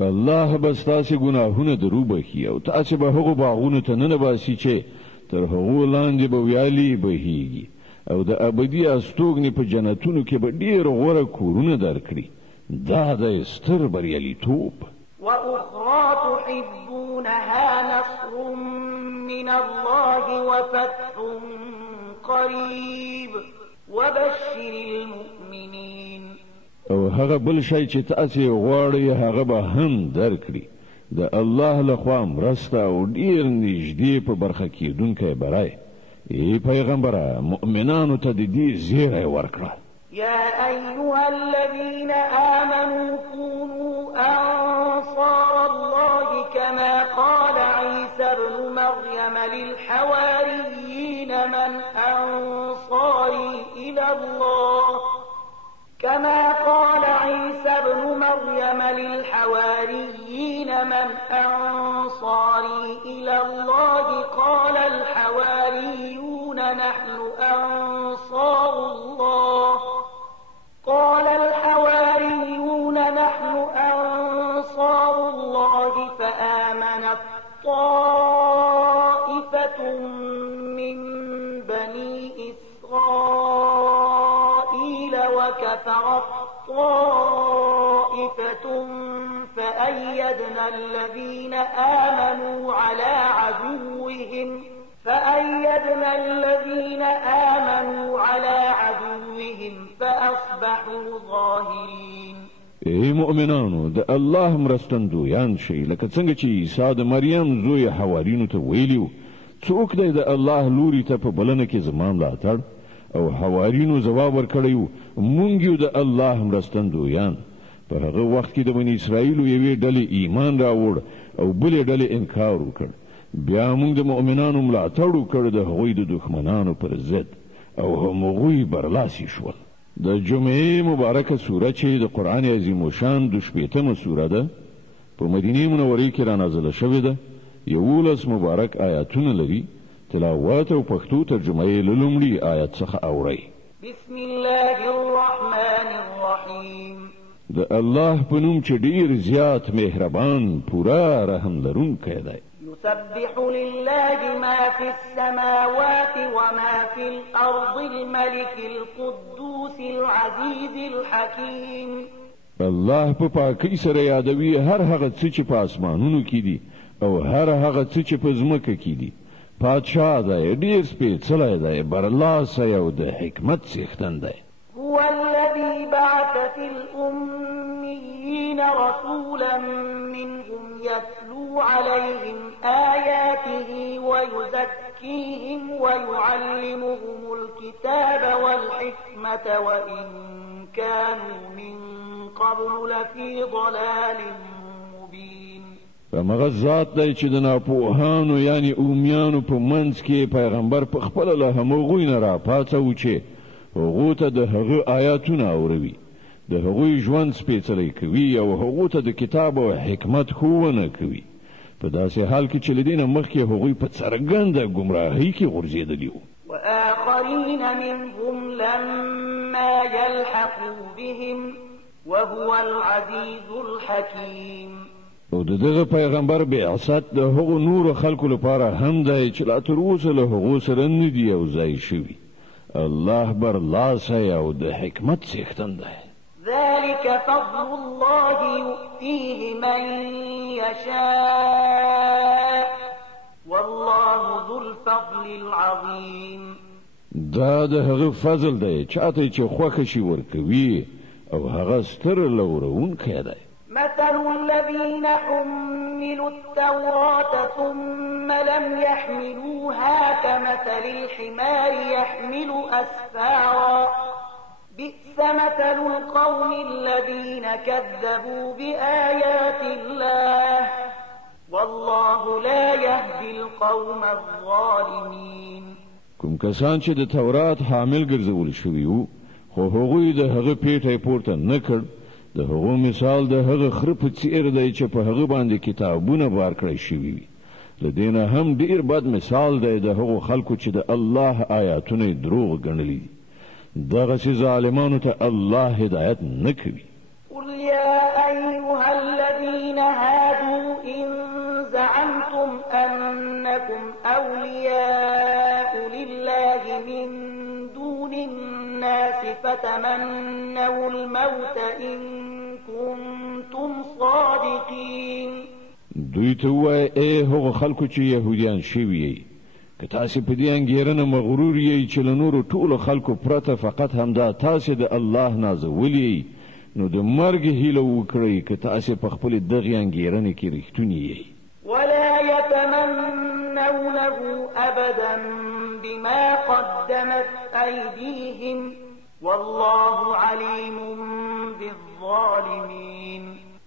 الله بس تاسو ګناهونه درو بخي او تاسو به هغه باغونه ته نه باسي چې تر هغه لاندې به ویالي بهيږي او د ابدي استوګنې په جنتونو کې به ډیر غوړه کورونه درکړي دا د ستر بریالیتوب وأخرى تحبونها نصر من الله وفتح قريب وبشر المؤمنين او هغه بل شي چې تاسو غواړئ هغه به هم درکړي د الله لخوا مرسته او ډیر نږدې په برخه کېدونکی برای ای پیغمبره مؤمنانو ته د دې زیری ورکړه يا أيها الذين آمنوا كونوا أنصار الله كما قال عيسى ابن مريم للحواريين من أنصاري إلى الله كما قال عيسى ابن مريم للحواريين من أنصاري إلى الله قال الحواريون نحن أنصار الله فآمنت طائفة من بني إسرائيل وكفرت طائفة فأيدنا الذين آمنوا على عدوهم فأصبحوا ظاهرين ای مؤمنانو د الله مرستندویان شئ لکه څنګه چې عیسی د مریم زوی حوارینو ته ویلیو څوک دی د الله لوري ته په بلنه کې زما ملاتړ او حوارینو ځواب ورکړی مونږ یو د الله مرستندویان په هغه وخت کې د بنی اسرائیل یوې ډلې ایمان راوړ او بلې ډلې انکار وکړ بیا موږ د مؤمنانو ملاتړ وکړ د هغوی د دښمنانو پر ضد او هغوی برلاسي شول د جمعې مبارکه سوره چې د قرآن عظیم شان د 15مه سوره ده په مدینه منورې کې را نازله شوې ده 11 مبارک آیاتونه لري تلاوت او پښتو ترجمه یې له لومړي آیت څخه اورئ بسم الله الرحمن الرحیم د الله په نوم چې ډیر زیات مهربان پورا رحم لرونکی دی يسبح لله ما في السماوات وما في الأرض الملك القدوس العزيز الحكيم الله په پاکۍ سره یادوي هر هغه څه چې په اسمانونو کې دي او هر هغه څه چې په ځمکه کې دي پادشاه دی ډیر سپېڅلی دی برلاسی او د حکمت څښتن دی هو الذي بعث في الأميين رسولا منهم يتلو عليهم آياته ويزكيهم ويعلمهم الكتاب والحكمة وإن كانوا من قبل لفي ضلال مبين فمغه ذات دی چې د ناپوهانو یعنی اومیانو په منځ کې پیغمبر په خپل له همغوی نه راپاڅو چې هغه ته د هغه آیاتونه اوروي د هغه ژوند سپېڅلی کوي او هغه ته د کتاب او حکمت ښوونه کوي په داسې حال کې چې لدینه مخکې هغه په څرګنده گمراهۍ کې غورځېدلی وو وآخرين منهم لما يلحقوا بهم وهو العزيز الحكيم او دغه پیغمبر بعثت د هغو نور خلکو لپاره هم دی چې لا تر اوسه له هغو سره نه دی یو ځای شوي. الله برلاسه او د حکمت څښتن دی. ذلك فضل الله يؤتيه من يشاء والله ذو الفضل العظيم. دا د هغه فضل دی چاته چې خوښ شي ورکوي او هغه ستر لورونکی دی. مثل الذين حملوا التوراة ثم لم يحملوها كمثل الحمار يحمل أسفارا بئس مثل القوم الذين كذبوا بآيات الله والله لا يهدي القوم الظالمين. کوم کسان چې د تورات حامل ګرځول شوي وو خو هغوی د هغه پیټی پورته نه کړ، د هغو مثال د هغه خره په څیر دی چې په هغه باندې کتابونه بار کړی شوي وي. له دې نه هم ډېر بد مثال دی د هغو خلکو چې د الله آیاتونه دروغ ګڼلي دي. دغسې ظالمانو ته الله هدایت نه کوي. قل يا أيها الذين هادوا إن زعمتم أنكم أولياء لله من دون الناس فتمنوا الموت إن كنتم صادقين. دوی ته ووایه ای هغو خلکو چې یهودیان شوي یې، که تاسې په دې انګېرنه مغرور یې چې له نورو ټولو خلکو پرته فقط همدا تاسې د الله نازولي یې، نو د مرګ هیله وکړئ که تاسې په خپلې دغې انګېرنې کې رښتوني یې. ولا يتمنونه أبدا بما قدمت أيديهم والله عليم بالظالمين.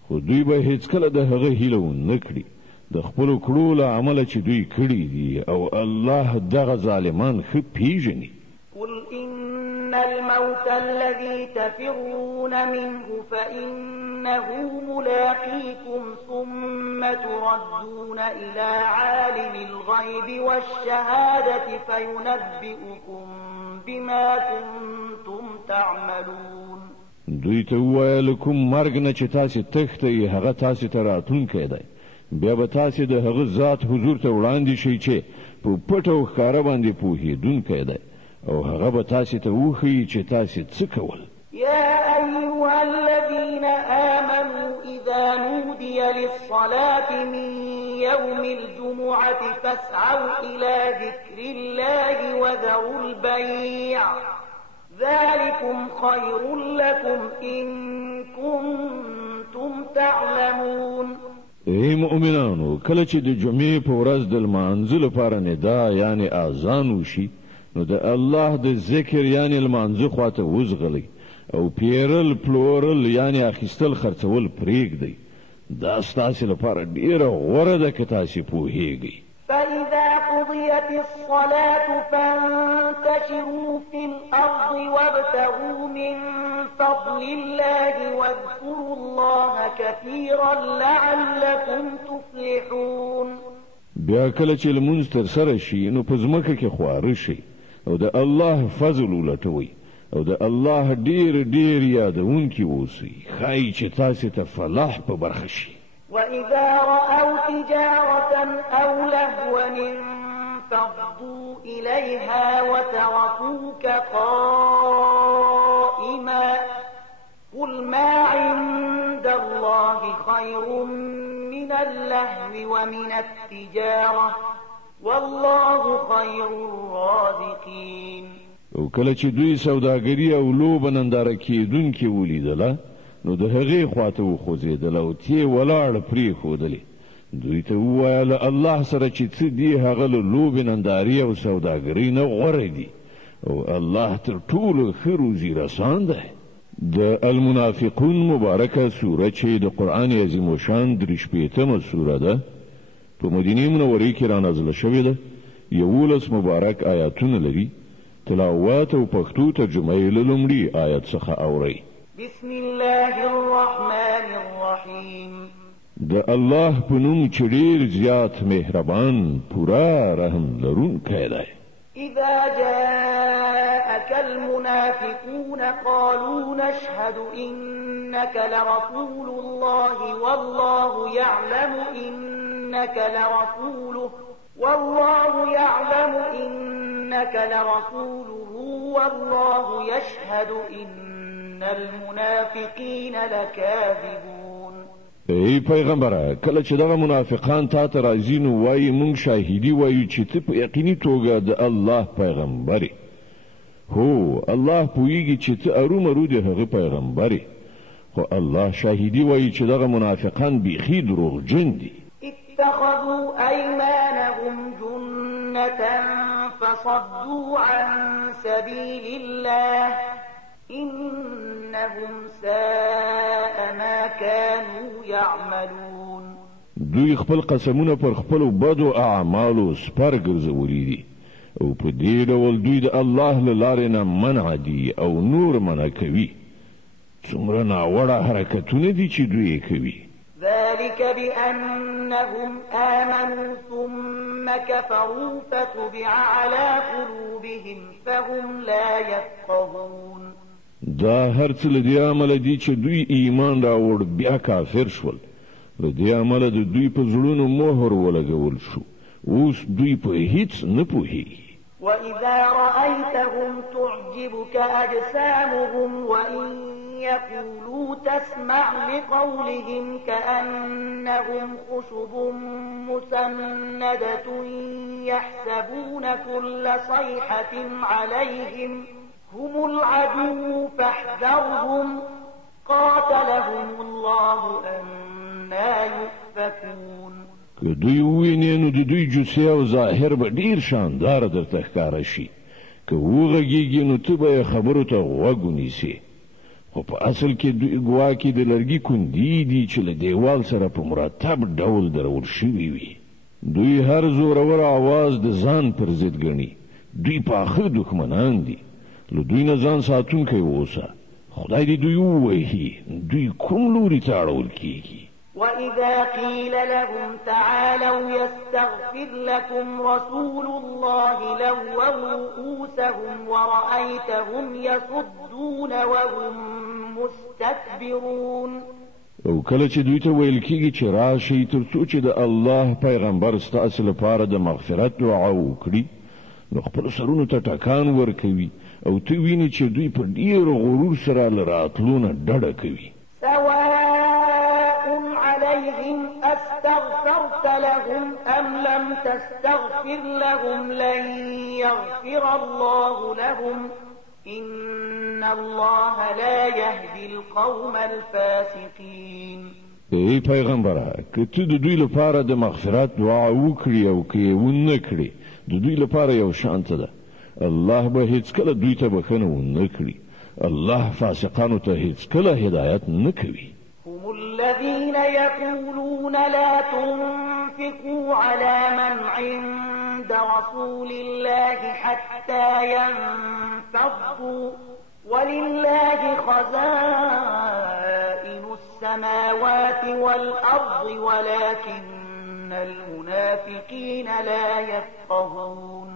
خو دوی به هیڅکله د هغه هیله ونه کړي د خپلو کړو له عمله چې دوی کړي دي، او الله دغه ظالمان ښه پیژني. قل إن الموت الذي تفرون منه فإنه ملاقيكم ثم تردون إلى عالم الغيب والشهادة فينبئكم بما كنتم تعملون. دوی ته ووایه کوم مرګ نه چې تاسې تښتئ هغه تاسې ته راتلونکی دی، بیا به تاسې د هغه ذات حضور ته وړاندې شئ چې په پټ او ښکاره باندې پوهېدونکی دی، او هغه به تاسې ته وښیي چې تاسې څه کول. يا أيها الذين آمنوا إذا نودي للصلاة من يوم الجمعة فاسعوا إلى ذكر الله وذروا البيع ذلكم خير لكم إن كنتم تعلمون. ای مؤمنانو، کله چې د جمعې په ورځ د لمانځه لپاره ندا یعنی اذان وشي نو د الله د ذکر یعنی لمانځه خواته وزغلی او پیرل پلورل یعنی اخیستل خرڅول پرېږدئ. دا ستاسې لپاره ډېره غوره ده که تاسې پوهیږئ. فإذا قضيت الصلاة فانتشروا في الأرض وابتغوا من فضل الله واذكروا الله كثيرا لعلكم تفلحون. بیا کله چې لمونځ ترسره شي نو په ځمکه کې خواره شئ او د الله فضل ولټوئ او د الله ډېر ډېر یادونکي اوسئ، ښایي چې تاسې ته فلاح په برخه شي. وإذا رأوا تجارة أو لهوا انفضوا إليها وتركوك قائما قل ما عند الله خير من اللهو ومن التجارة والله خير الرازقين. او کله چې دوی سوداګري او لوبه ننداره کېدونکي ولیدله نو د هغې خواته وخوځېدل او تیې ولاړ پرېښودلې. دوی ته ووایه له الله سره چې څه دي هغه له لوبې نندارې او سوداګرۍ نه غوره دي، او الله تر ټولو ښه روزي رسان دی. د المنافقون مبارکه سوره چې د قرآن عظیم الشان 43مه سوره ده، په مدینې منورې کې رانازله شوې ده. 11 مبارک آیاتونه لري. تلاوت او پښتو ترجمه یې له لومړي آیت څخه اورئ. بسم الله الرحمن الرحیم. د الله په نوم چې ډېر زیات مهربان پورا رحم لرونکی دی. إذا جاءك المنافقون قالوا نشهد إنك لرسول الله والله يعلم إنك لرسوله والله يشهد إن المنافقين لكاذبون. ای پیغمبره کله چې دغه منافقان تا ته راځي نو وایي مونږ شاهدي وایو چې ته په یقیني توګه د الله پیغمبرې. هو الله پوهیږي چې ته ارومرو د هغه پیغمبرې، خو الله شاهدي وایي چې دغه منافقان بیخي دروغجن دي. اتخذوا أيمانهم جنة فصدوا عن سبيل الله إنهم ساء ما كانوا يعملون. دوی خپل قسمونه پر خپل بدو اعمالو سپر ګرځولي دي او په دې ډول دوی د الله له لارې نه منع دي او نور منع کوي. څومره ناوړه حرکتونه دي چې دوی کوي. ذلك بأنهم آمنوا ثم كفروا فتبع على قلوبهم فهم لا يفقهون. دا هر څه له دې عمله دي چې دوی ایمان راوړ بیا کافر شول. له دې عمله د دوی په زړونو مهر ولګول شو. اوس دوی په هیڅ نه پوهیږي. وإذا رأيتهم تعجبك أجسامهم وإن يقولوا تسمع لقولهم كأنهم خشب مسندة يحسبون كل صيحة عليهم هم العدو فاحذرهم قاتلهم الله أنا يؤفكون. که دوی وویني نو د دوی جوسې او ظاهر به ډیر شاندار درته ښکاره شي. که وغږیږي نو ته به خبرو ته غوږ ونیسې، خو په اصل کې دوی ګواکې د لرګي کندې دي چې له دیوال سره په مرتب ډول درول شوي وي. دوی هر زورور आवाज د ځان پر ضد ګڼي. دوی پاخه دښمنان دي. له دوی نه ځان ساتونکی اوسه. خدای دې دوی ووهي دوی کوم لوري ته اړول کیږي. وإذا قيل لهم تعالوا يستغفر لكم رسول الله لووا رؤوسهم ورأيتهم يصدون وهم مستكبرون. او کله چې دوی ته ویل کیږي چې راشي ترڅو چې د الله پیغمبر ستاسو لپاره د مغفرت دعا وکړي، نو خپل سرونو ته ټکان ورکوي او ته ویني چې دوی په ډیر غرور سره لراتلونه ډډه کوي. سواء عليهم أستغفرت لهم أم لم تستغفر لهم لن يغفر الله لهم إن الله لا يهدي القوم الفاسقين. ای پیغمبره که ته د دوی لپاره د مغفرت دعا وکړي او که یې ونه کړي د دوی لپاره یو شانته ده. الله به هیڅکله دوی ته بخښنه ونه کړي. الله فاسقانو ته هیڅکله هدایت نه کوي. هم الذين يقولون لا تنفقوا على من عند رسول الله حتى ينفضوا ولله خزائن السماوات والأرض ولكن المنافقين لا يفقهون.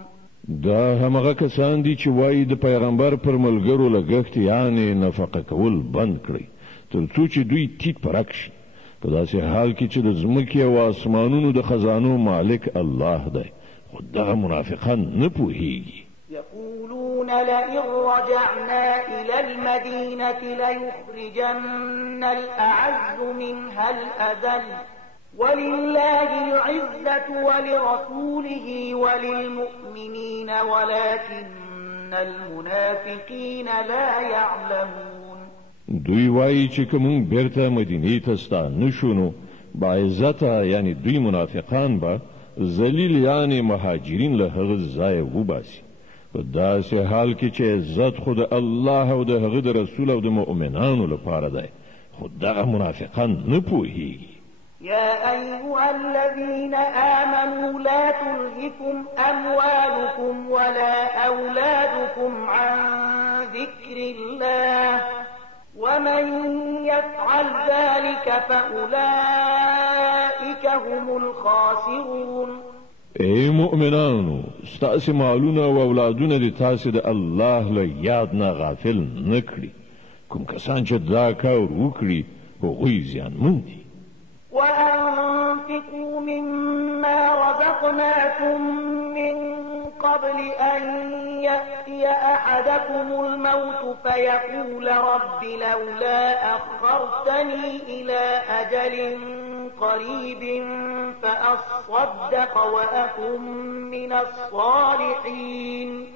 دا همغه کسان دي چې وایي د پیغمبر پر ملګرو لګښت یعنی نفقه کول بند کړي ترڅو چې دوی تیت پرک شي، په داسې حال کې چې د ځمکې او آسمانونو د خزانو مالک الله دی. خو دغه منافقان نه پوهیږي. يقولون لئن رجعنا إلى المدينة ليخرجن الأعز منها الأذل ولله العزة ولرسوله وللمؤمنين ولكن المنافقين لا يعلمون. دوی وایي چې کوم بیرته مدینې ته ستانه شونو با عزته یعنی دوی منافقان به ذلیل یعنی مهاجرین له هغه ځای وباسي. په داسې حال کې چې عزت خود الله او د هغه د رسول او د مؤمنانو لپاره دی، خو دغه منافقان نه پوهیږي. يا أيها الذين آمنوا لا تلهكم أموالكم ولا أولادكم عن ذكر الله ومن يفعل ذلك فأولئك هم الخاسرون. ای مؤمنانو ستاسې مالونه او اولادونه دي تاسې د الله له یاد نه غافل نه کړي کوم کسان چې دا کار وکړي هغوی زیانمن دي وأنفقوا مما رزقناكم من قبل أن يأتي أحدكم الموت فيقول رب لولا أخرتني إلى أجل قريب فأصدق وأكن من الصالحين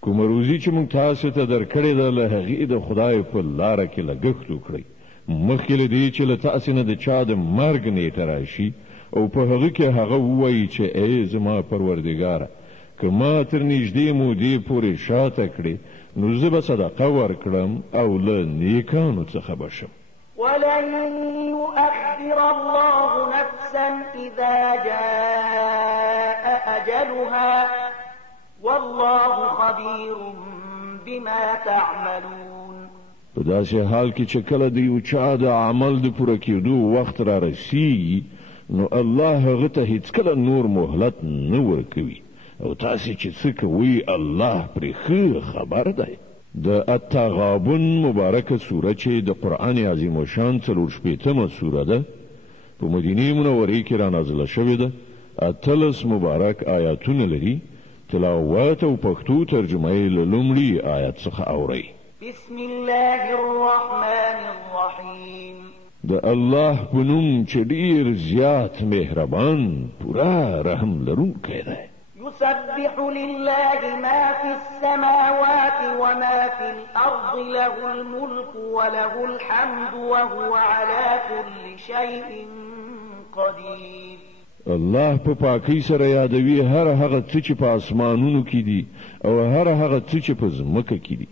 کوم روزي چې موږ تاسو ته درکړې ده له هغې د خدای په لاره کې لګښت وکړئ مخکې له دې چې له تاسې نه د چا د مرګ نیټه راشي او په هغه کې هغه ووایي چې ای زما پروردګاره که ما تر نږدې مودې پورې شاته کړې نو زه به صدقه ورکړم او له نیکانو څخه به شم ولن يؤخر الله نفسا إذا جاء أجلها والله خبير بما تعملون په داسې حال کې چې کله د یو چا د عمل د پوره کېدو وخت را رسیږي نو الله هغه ته هیڅکله نور مهلت نه ورکوي او تاسې چې څه کوئ الله پرې ښه خبر دی د التغابن مبارکه سوره چې د قرآن عظیم الشان 40 سوره ده په مدینه منورې کې را نازله شوې ده 18 مبارک آیاتونه لري تلاوت او پښتو ترجمه یې له لومړي آیت څخه اورئ بسم الله الرحمن الرحیم د الله په نوم چې ډېر زیات مهربان پوره رحم لرونکی دی يسبح لله ما في السماوات وما في الأرض له الملك وله الحمد وهو على كل شيء قدير الله په پاکۍ سره یادوي هر هغه څه چې په اسمانونو کې دي او هر هغه څه چې په ځمکه کې دي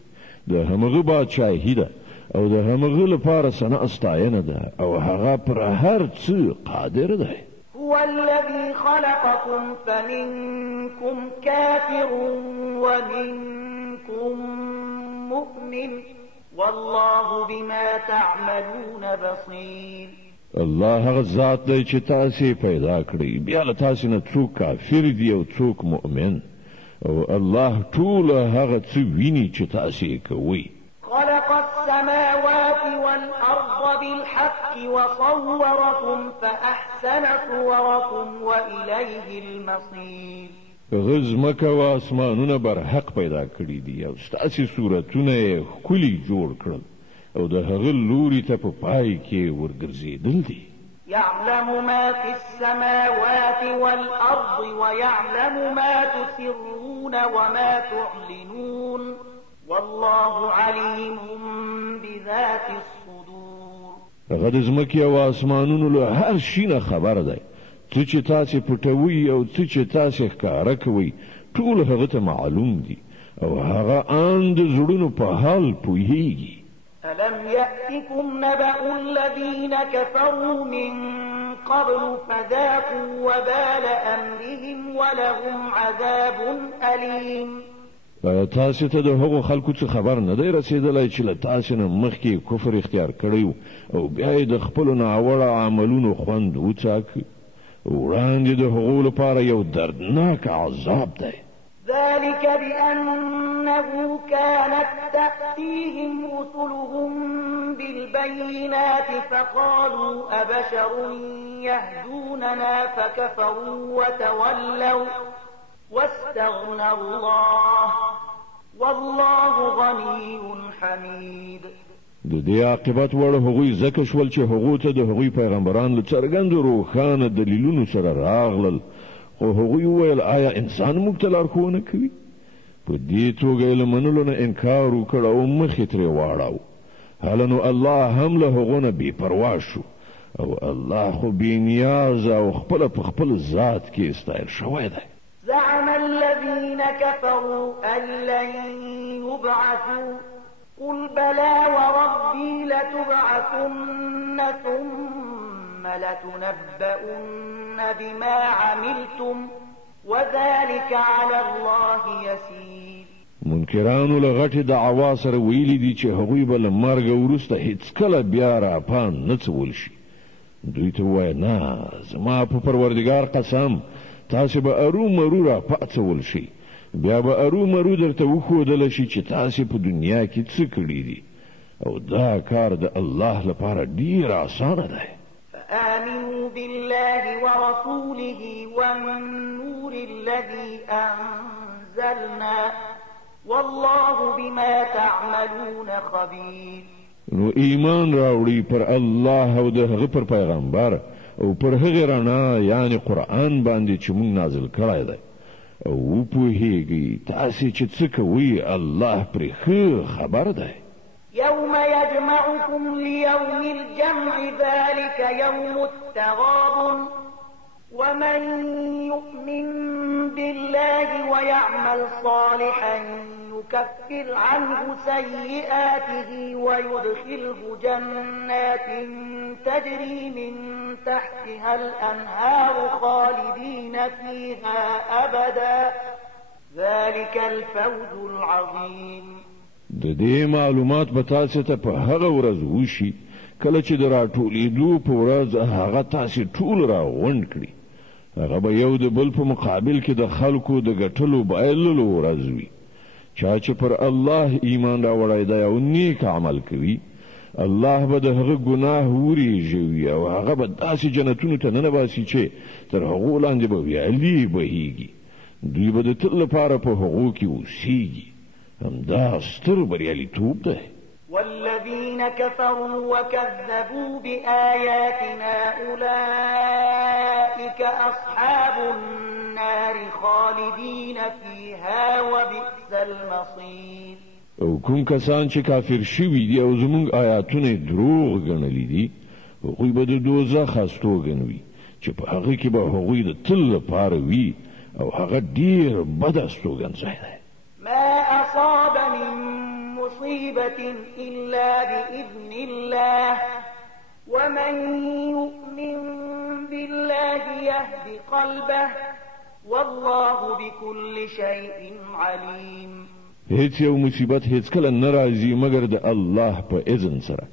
د همغه بادشاهي ده او د همغه لپاره ثنا ستاینه ده او هغه پر هر څه قادر ده هو الذي خلقكم فمنكم كافر ومنكم مؤمن والله بما تعملون بصير الله هغه ذات دی چې تاسو پیدا کړی بیا له تاسو نه څوک کافر دی او څوک مؤمن او الله ټول هغه څه ویني چې تاسو کوي خلق السماوات والأرض بالحق وصوركم فأحسن صوركم وإليه المصير غزمکه و اسمانونه بر حق پیدا کړی دي او ستاسو صورتونه یې ښکلي جوړ کړل او د هغه لوري ته په پای کې ورګرځېدل دي يعلم ما في السماوات والأرض ويعلم ما تسرون وما تعلنون والله عليم بذات الصدور هغه د ځمکې او اسمانونو له هر شي نه خبر دی څه چې تاسو پټوي او څه چې تاسو ښکاره کوي ټول هغه ته معلوم دي او هغه ان د زړونو په حال پوهیږي ألم يأتكم نبأ الذين كفروا من قبل فذاقوا وبال أمرهم ولهم عذاب أليم تاسو ته د هغو خلکو څخه خبر نه دی رسیدلی چې له تاسو نه مخکې کفر اختیار کړی او بیا یې د خپلو ناوړه عملونو خوند وڅاکي وړاندې د هغو لپاره یو دردناک عذاب دی ذلك بأنه كانت تأتيهم رسلهم بالبينات فقالوا أبشر يهدوننا فكفروا وتولوا واستغنى الله والله غني حميد د دې عاقبت وړ هغوی زکه شول چې هغو ته د هغوی پیغمبران له څرګندو روښانه دلیلونو سره راغلل خو هغوی وویل آیا انسان موږ ته لارښوونه کوي په دې توګه یې له منلو نه انکار وکړ او مخې ترې واړاو هله نو الله هم له هغو نه بې پروا شو او الله خو بېنیازه او خپله په خپل ذات کې استایل شوی دی زعم الذين كفروا أن لن يبعثوا قل بلى وربي لتبعثن ثم لتنبؤن بما عملتم وذلك على الله يسير منکرانو له غټې دعوا سره ویلي دي چې هغوی به له مرګه وروسته هیڅکله بیا راپان نه څول شي دوی ته ووایه نه زما په پروردګار قسم تاسو به ارومرو را پاتول شي بیا به ارومرو درته وښودل شي چې تاسو په دنیا کې څه کړی دي او دا کار د الله لپاره ډیر آسانه دی. آمنوا بالله ورسوله والنور الذي أنزلنا والله بما تعملون خبير. نو ایمان راوړي پر الله او د هغه پر پیغمبر او پر هغه رڼا یعنی قرآن باندې چې موږ نازل کړی دی او پوهیږي تاسو چې څه کوئ الله پرې ښه خبر دی. يوم يجمعكم ليوم الجمع ذلك يوم التغابن ومن يؤمن بالله ويعمل صالحا يكفر عنه سيئاته ويدخله جنات تجري من تحتها الأنهار خالدين فيها أبدا ذلك الفوز العظيم. د دې معلومات به تاسو ته په هغه ورځ وشي کله چې د راټولېدو په ورځ هغه تاسو ټول را غونډ کړي. هغه به یو د بل په مقابل کې د خلکو د ګټلو بایللو ورځ وي. چا چې پر الله ایمان راوړی دی او نیک عمل کوي الله به د هغه ګناه وریږي او هغه به داسې جنتونو ته ننباسي چې تر هغو لاندې به ویالې بهیږي. دوی به د تل لپاره په هغو کې اوسیږي. همدا ستر بریالیتوب دی. والذين كفروا وكذبوا بآياتنا أولئك أصحاب النار خالدين فيها وبئس المصير. او کوم کسان چې کافر شوي دي او زمونږ آیاتونه دروغ ګڼلي دي هغوی به د دوزخ استوګن وي چې په هغه کې به هغوی د تل لپاره وي او هغه ډیر بد استوګن ځای دی. ما أصاب من مصيبة إلا بإذن الله ومن يؤمن بالله يهد قلبه والله بكل شيء عليم. هیڅ یو مصیبت هیڅ کله ناراضي مگر د الله په اذن سره.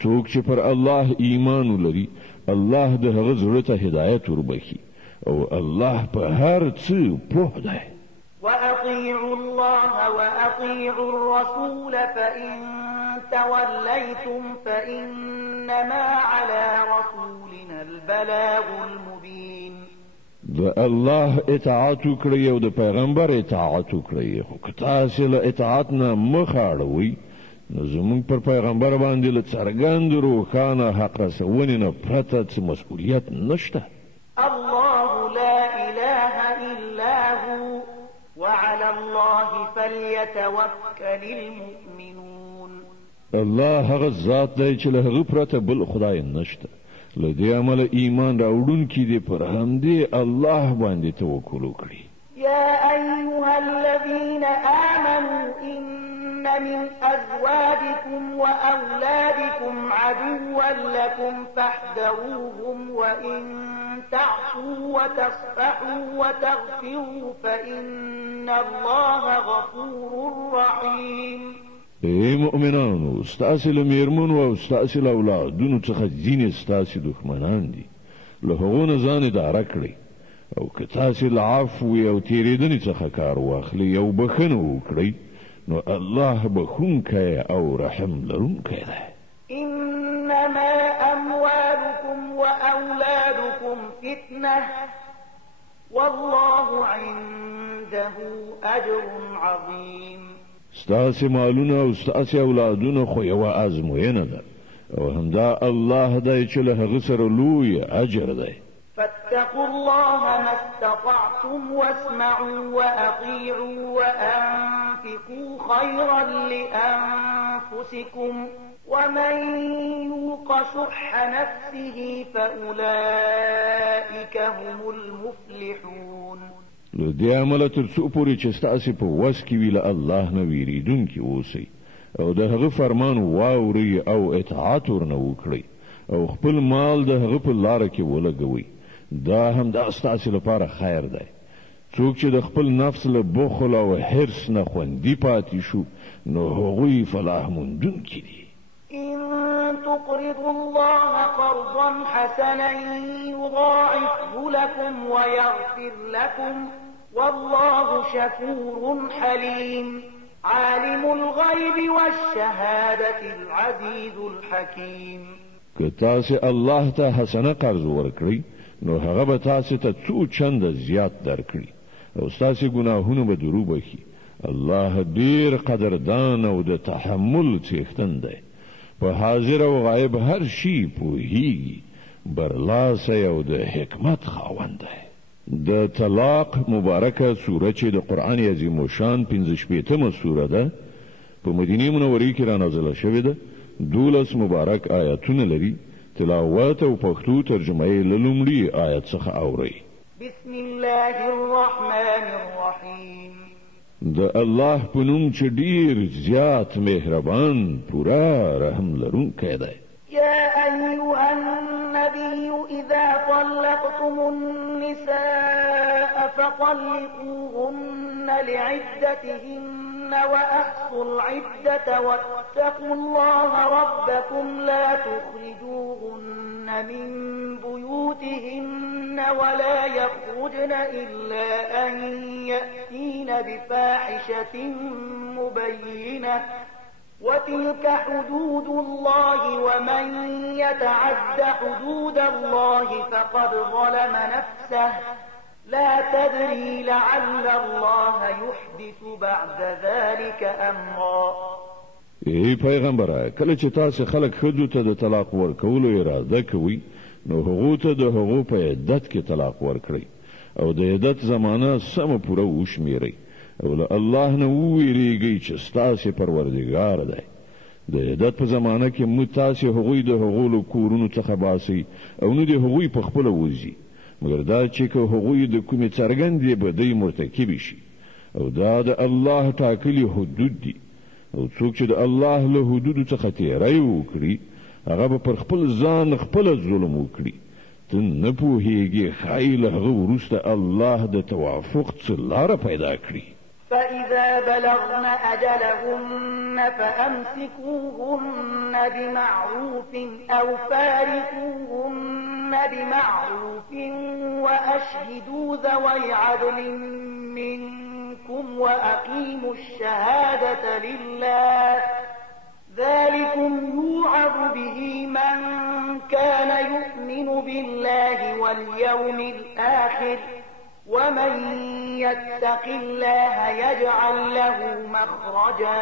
څوک چې پر الله ایمان ولري الله د هغه زړه ته هدایت وربخي او الله په هر څه پوه دی. وأطيعوا الله وأطيعوا الرسول فإن توليتم فإنما على رسولنا البلاغ المبين. د الله اطاعت وکړئ او د پیغمبر اطاعت وکړئ خو که تاسو له اطاعت نه مخ اړوئ نو زموږ پر پیغمبر باندې له څرګند روښانه حق رسونې نه پرته څه مسؤلیت نشته. الله لا إله إلا هو وعلى الله فليتوكل المؤمنون. الله هغه ذات دی چې له هغه پرته بل خدای نشته. له دې عمله ایمان راوړونکي دې پر همدې الله باندې توکل وکړي. يا أيها الذين آمنوا إن من أزواجكم وأولادكم عدوا لكم فاحذروهم وإن تعفوا وتصفحوا وتغفروا فإن الله غفور رحيم. اے مؤمنانو ستاسو له میرمنو او ستاسو له اولادونو څخه ځینې ستاسو دښمنان دي له هغو نه ځان اداره کړئ او که تاسو له عفو او تېرېدنې څخه کار واخلئ او بښنه وکړئ نو الله بخونکی او رحم لرونکی دی. إنما أموالكم وأولادكم فتنة والله عنده أجر عظيم. ستاسو مالونه او ستاسو اولادونه خو یوه ازموینه ده او همدا الله دی چې له هغه سره لوی اجر دی. فاتقوا الله ما استطعتم واسمعوا وأطيعوا وأنفقوا خيرا لأنفسكم ومن يوق شح نفسه فأولئك هم المفلحون. له دې عمله تر څو پورې چې ستاسو په وس کې وي له الله نه ویریدونکي اوسئ او د هغه فرمان واورئ او اطاعت ورنه وکړئ او خپل مال د هغه په لاره کې ولګوئ. دا هم د ستاسو لپاره خیر دی. څوک چې د خپل نفس له بخل او حرص نه خوندي پاتې شو نو هغوی فلاح موندونکي دي. إن تقرضوا الله قرضا حسنا يضاعفه لكم ويغفر لكم والله شكور حليم عالم الغيب والشهادة العزيز الحكيم. که تاسو الله ته حسنه قرض ورکړي نو هغه به تاسو ته څو چنده زیات درکړي او تاسو ګناهونه به درو بخي. الله ډیر قدردان او د تحمل څښتن دی، په حاضر او غایب هر شي پوهیږي، برلاسی او د حکمت خاوند دی. د طلاق مبارکه سوره چې د قرآن عظیم الشان 15مه سوره ده، په مدینه منوره کې را نازله شوې ده. 12 مبارک آیاتونه لري. تلاوت او پښتو ترجمه یې له لومړي آیت څخه اورئ. بسم الله الرحمن الرحیم. د الله په نوم چې ډیر زیات مهربان پورا رحم لرونکی دی. يا أيها النبي إذا طلقتم النساء فطلقوهن لعدتهن وأحصوا العدة واتقوا الله ربكم لا تخرجوهن من بيوتهن ولا يخرجن إلا أن يأتين بفاحشة مبينة وتلك حدود الله ومن يتعد حدود الله فقد ظلم نفسه لا تدري لعل الله يحدث بعد ذلك امرا. ای پیغمبره، کله چې تاسو خلک خځو ته د طلاق ورکولو اراده کوي نو هغه ته د هغو په عدت کې طلاق ورکړي او د عدت زمانه سم پوره وشمیرئ او له الله نه وویریږي چې ستاسو پروردګار دی. د عدت په زمانه کې مو تاسو هغوی د هغو کورونو څخه باسي او نه د هغوی په خپل وځي، مګر دا چې که هغوی د کومې څرګندې بدۍ مرتکب شي او دا د الله ټاکلي حدود دي او څوک چې د الله له حدودو څخه تیری وکړي هغه به پر خپل ځان خپل ظلم وکړي. ته نه پوهیږي ښایي له هغه وروسته الله د توافق څه لاره پیدا کړي. فإذا بلغن أجلهن فأمسكوهن بمعروف أو فارقوهن بمعروف وأشهدوا ذوي عدل منكم وأقيموا الشهادة لله ذلكم يوعظ به من كان يؤمن بالله واليوم الآخر ومن يتق الله يجعل له مخرجا.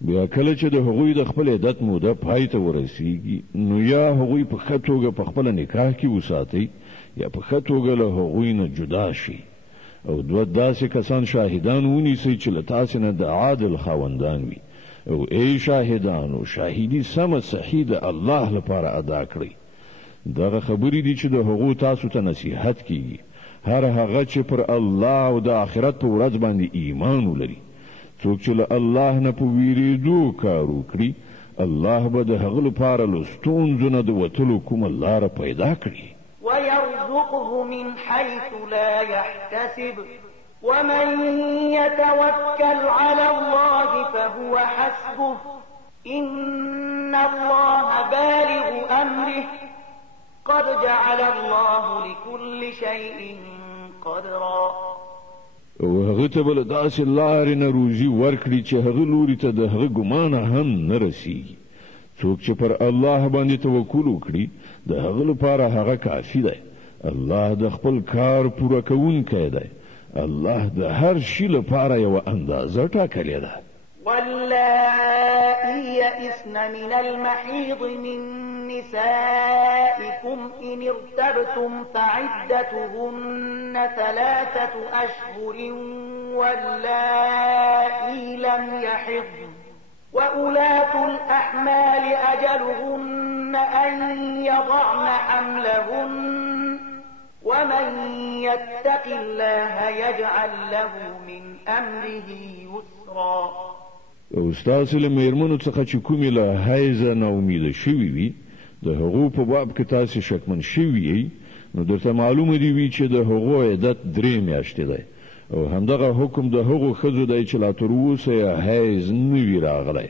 بیا کله چې د هغوی د خپل عدت موده پای ته ورسیږي نو یا هغوی په ښه توګه په خپل نکاح کې وساتئ یا په ښه توګه له هغوی نه جدا شي او دوه داسې کسان شاهدان ونیسئ چې له تاسو نه د عادل خاوندان وي او ای شاهدانو شاهدي سمه صحیح د الله لپاره ادا کړئ. دغه خبرې دي چې د هغو تاسو ته نصیحت کیږي. هر هغه چې پر الله او د آخرت په ورځ باندې ایمان ولري، څوک چې له الله نه په ویریدو کار وکړي الله به د هغه لپاره له ستونزو نه د وتلو کومه لاره پیدا کړي. ويرزقه من حيث لا يحتسب ومن يتوكل على الله فهو حسبه إن الله بالغ أمره قد جعل الله لكل شيء قدرا. او هغه ته بل داسې لارې نه روزي ورکړي چې هغه لوري ته د هغه ګمان هم نه رسیږي. څوک چې پر الله باندې توکل وکړي د هغه لپاره هغه کافي دی. الله د خپل کار پوره کوونکی دی. الله د هر شي لپاره یو اندازه ټاکلې ده. واللائي يئسن من المحيض من نسائكم إن ارتبتم فعدتهن 3 أشهر واللائي لم يحضن وأولاة الأحمال أجلهن أن يضعن حملهن ومن يتق الله يجعل له من أمره يسرا. او ستاسو له میرمنو څخه چې کومې له حیضه نه امیده شوي وي د هغو په باب کې تاسو شکمن شوي یې نو درته معلومه دي وي چې د هغو عدت 3 میاشتې دی او همدغه حکم د هغو ښځو دی چې لا تر اوسه یې حیض نه وي راغلی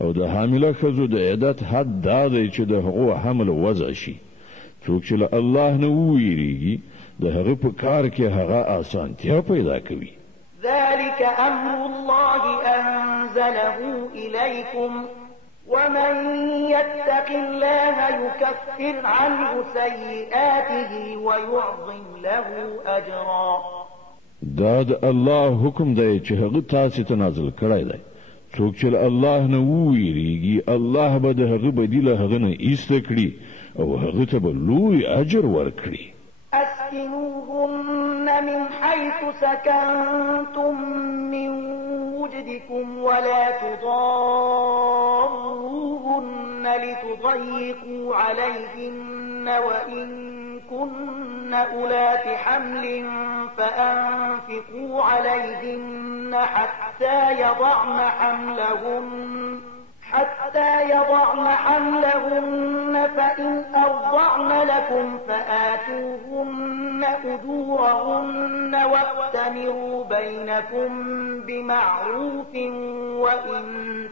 او د حامله ښځو د عدت حد دا دی چې د هغو حمل وضع شي. څوک چې له الله نه وویریږي د هغه په کار کې هغه آسانتیا پیدا کوي. ذلك أمر الله أنزله إليكم ومن يتق الله يكفر عنه سيئاته ويعظم له أجرا. دا د الله حکم دی چې هغه تاسو ته نازل کړی دی. څوک چې الله نه وویریږي الله به د هغه بدیله هغه نه ایسته کړي او هغه ته به لوی اجر ورکړي. أسكنوهن من حيث سكنتم من وجدكم ولا تضاروهن لتضيقوا عليهن وإن كن أولات حمل فأنفقوا عليهن حتى يضعن حملهن فإن أرضعن لكم فآتوهن أجورهن واأتمروا بينكم بمعروف وإن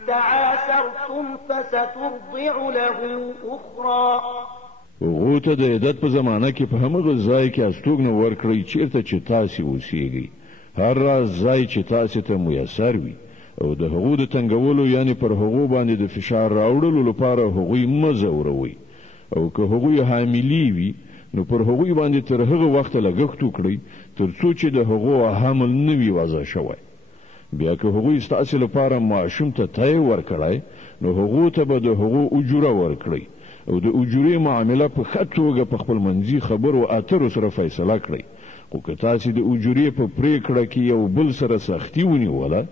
تعاسرتم فسترضع له أخرى. غوته د عدت په زمانہ کې په همغه ځای کې استوګنه ورکړئ چیرته چې تاسو اوسېږئ، هر ځای چې تاسو ته میسر وي او د هغو د تنګولو یعنی پر هغو باندې د فشار راوړلو لپاره هغوی مزوروي او که هغوی حاملی وي نو پر هغوی باندې تر هغه وخت لګښت وکړئ تر څو چې د هغو حمل نه وي وضع شوی. بیا که هغوی ستاسو لپاره ماشوم ته تای ورکړئ نو هغو ته به د هغو اجوره ورکړئ او د اجورې معامله په ښه توګه په خپل منځي خبرو اترو سره فیصله کړئ. خو که تاسو د اجورې په پریکړه کې یو بل سره سختي ونیوله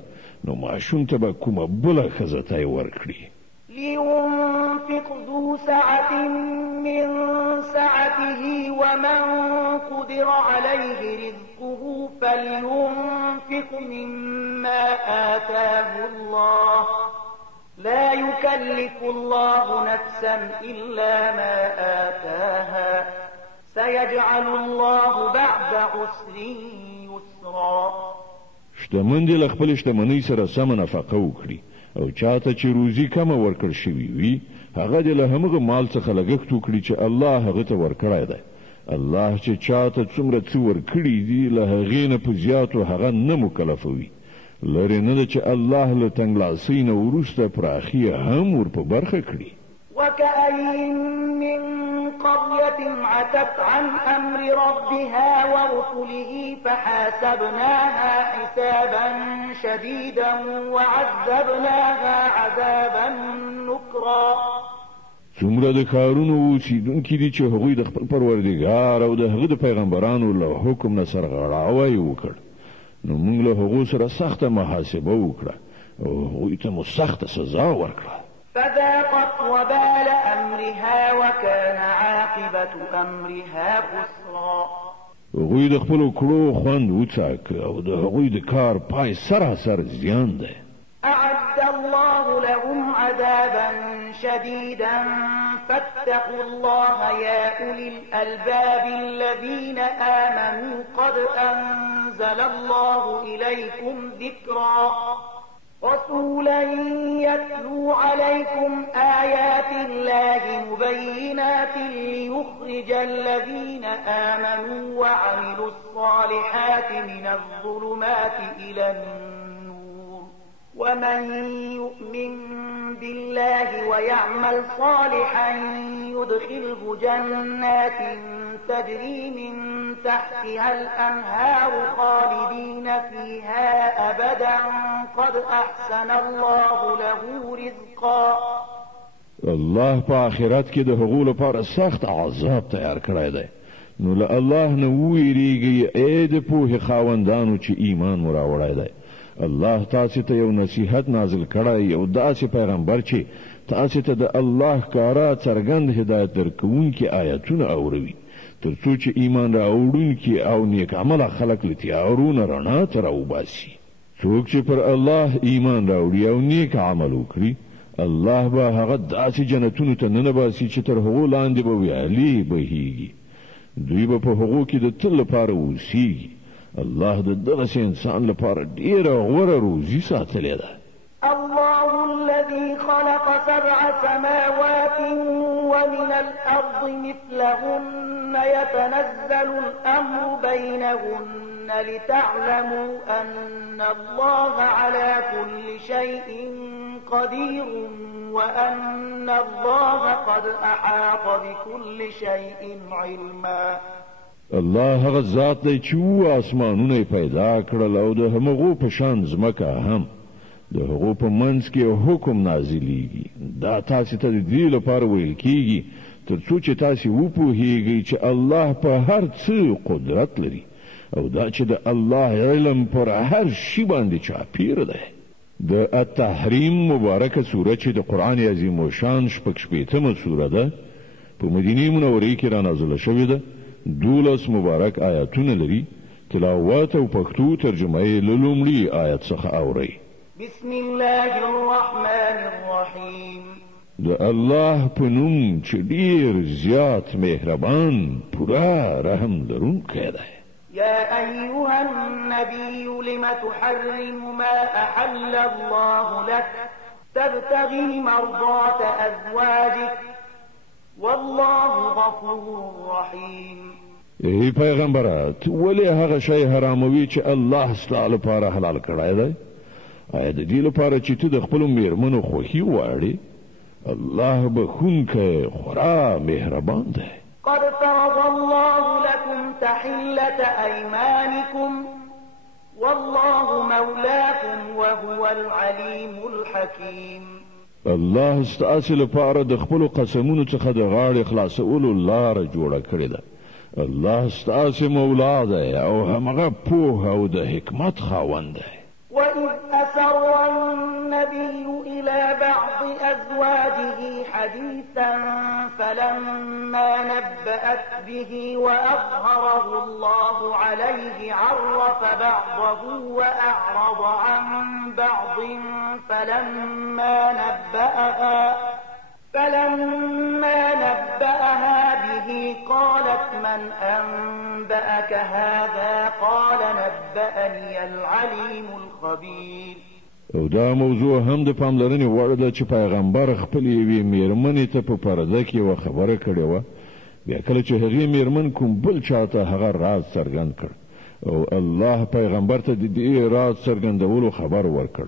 نو ماشوم ته به کومه بله ښځه تای ورکړي. لينفق ذو سعة من سعته ومن قدر عليه رزقه فلينفق مما آتاه الله لا يكلف الله نفسا إلا ما آتاها سيجعل الله بعد عسر يسرا. شتمن دي خپل شتمنۍ سره سم نفقه وکړي او چاته چې روزي کم ورکړ شوی وي هغه د هغه مال څخه لګښت وکړي چې الله هغه ته ورکړی دی. الله چې چاته څومره څه ورکړي دي له هغې نه په زیاتو هغه نه مکلفوي. لري نه ده چې الله له تنګلاسۍ نه وروسته پراخي هم ور په برخه کړي. وكأين من قرية عتت عن أمر ربها ورسله فحاسبناها حسابا شديدا وعذبناها عذابا نكرا. څومره د ښارونو اوسېدونکي دي چې هغوی د خپل پروردګار او د هغه د پیغمبرانو له حکم نه سرغړاوی وکړ نو موږ له هغو سره سخته محاسبه وکړه او هغوی ته مو سخته سزا ورکړه. فذاقت وبال أمرها وكان عاقبة أمرها خسرا. هغوی د خپلو کړو خوند وڅاک او د هغوی د کار پای سراسر زیان دی. أعد الله لهم عذابا شديدا فاتقوا الله يا أولي الألباب الذين آمنوا قد أنزل الله إليكم ذكرا. رسولا يتلو عليكم آيات الله مبينات ليخرج الذين آمنوا وعملوا الصالحات من الظلمات إلى النور ومن يؤمن بالله ويعمل صالحا يدخله جنات تجري من تحتها الأنهار خالدين فيها أبدا قد أحسن الله له رزقا. الله په آخرت کې د هغو لپاره سخت عذاب تیار کړی دی. نو له الله نه ویریږئ ای د پوهې خاوندانو چې ایمان مو راوړی دی. الله تاسو ته یو نصیحت نازل کړی یو داسې پیغمبر چې تاسو ته د الله کارا څرګند هدایت درکوونکي آیاتونه اوروي تر څو چې ایمان راوړونکي او نیک عمله خلک له تیارونه رڼا ته راوباسي. څوک چې پر الله ایمان راوړي او نیک عمل وکړي الله به هغه داسې جنتونو ته ننباسي چې تر هغو لاندې به ویالې بهیږي. دوی به په هغو کې د تل لپاره اوسیږي. الله د دغسې انسان لپاره ډیره غوره روزي ساتلې ده. الله الذي خلق 7 سماوات ومن الأرض مثلهن يتنزل الأمر بينهن لتعلموا أن الله على كل شيء قدير وأن الله قد أحاط بكل شيء علما. الله هغه ذات دی چې آسمانونه پیدا کړل او د همغو په شان ځمکه هم د هغو په منځ کې حکم نازلیږي. دا تاسو ته د دې لپاره ویل کیږي تر څو چې تاسو وپوهیږئ چې الله په هر څه قدرت لري او دا چې د الله علم پر هر شی باندې چاپیر دی. د التحریم مبارکه سوره چې د قرآن عظیم و شان 16مه سوره ده په مدینه منوره کې را نازله شوې ده. 12 مبارک آیاتونه لري. تلاوت او پښتو ترجمه یې له لومړي آیت څخه اورئ. بسم الله الرحمن الرحیم. د الله په نوم چې ډیر زیات مهربان پورا رحم لرونکی دی. يا أيها النبي لم تحرم ما أحل الله لك تبتغي مرضات أزواجك والله غفور رحيم. ای پیغمبره ته ولې هغه شی حراموي چې الله ستاسو لپاره حلال کړی دی؟ آیا د دې لپاره چې ته د خپل میرمنو خوښي غواړې؟ الله بخونکی خورا مهربان دی. قد فرض الله لكم تحلة أيمانكم والله مولاكم وهو العليم الحكيم. الله ستاسو لپاره د خپل قسمونو څخه د غاړې خلاصولو لار جوړه کړې ده. الله ستاسو مولا دی او همغه پوه او د حکمت خاوند دی. وإذ أسر النبي إلى بعض أزواجه حديثا فلما نبأت به وأظهره الله عليه عرف بعضه وأعرض عن بعض فلما نبأها به قالت من أنبأك هذا قال نبأني العليم الخبير. او دا موضوع هم د پاملرنې وړ ده چې پیغمبر خپل یوې میرمنې ته په پرده کې یوه خبره کړې وه. بیا کله چې هغې میرمن کوم بل چاته هغه راز څرګند کړ او الله پیغمبر ته د دې راز څرګندولو خبر ورکړ.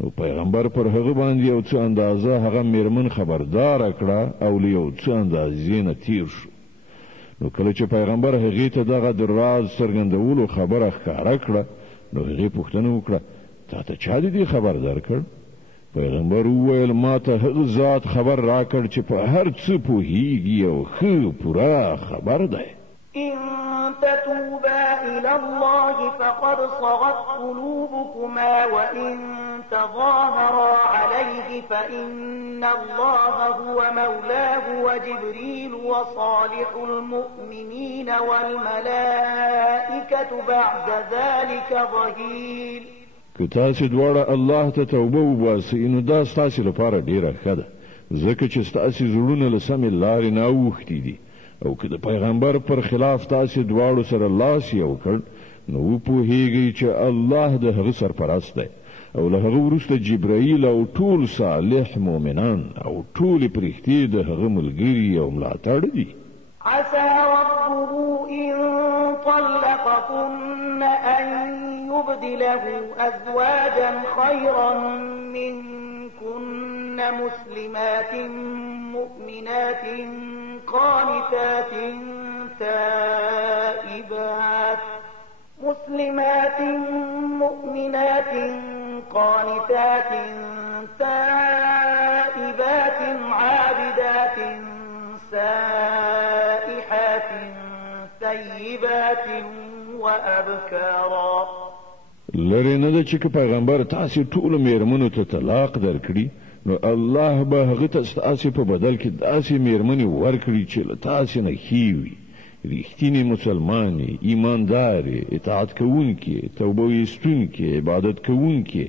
نو پیغمبر پر هغه باندې یو څه اندازه هغه میرمن خبردار کړه او له یو څه اندازې نه تیر شو. نو کله چې پیغمبر هغې ته دغه د راز څرګندولو خبره ښکاره کړه نو هغې پوښتنه وکړه تا ته چا د دې خبر درکړ؟ پیغمبر وویل ما ته هغه ذات خبر راکړ چې په هر څه پوهیږي او ښه پوره خبر دی. إن تتوبا إلى الله فقد صغت قلوبكما وإن تظاهرا عليه فإن الله هو مولاه وجبريل وصالح المؤمنين والملائكة بعد ذلك ظهير. که تاسو دواړه الله ته توبه وباسئ نو دا ستاسو لپاره ډیره ښه ده ځکه چې ستاسو زړونه له سمې لارې نه اوښتي دي. او که د پیغمبر پر خلاف تاسو دواړو سره لاس یو کړ نو وپوهیږئ چې الله د هغه سرپرست دی او له هغه وروسته جبرائیل او ټول صالح مؤمنان او ټول پرښتې د هغه ملګري او ملاتړ دي. عسى ربه إن طلقكن أن يبدله أزواجا خيرا منكن مسلمات مؤمنات قانتات تائبات عابدات سائحات ثيبات وأبكارا. لری نه ده چې پیغمبر تاسو ټول میرمنو ته طلاق درکړي نو الله به هغه تاسو په بدل کې داسې میرمنې ورکړي چې له تاسو نه ښې وي، ریښتینې مسلمانې، ایماندارې، اطاعت کوونکې، توبه ایستونکې، عبادت کوونکې،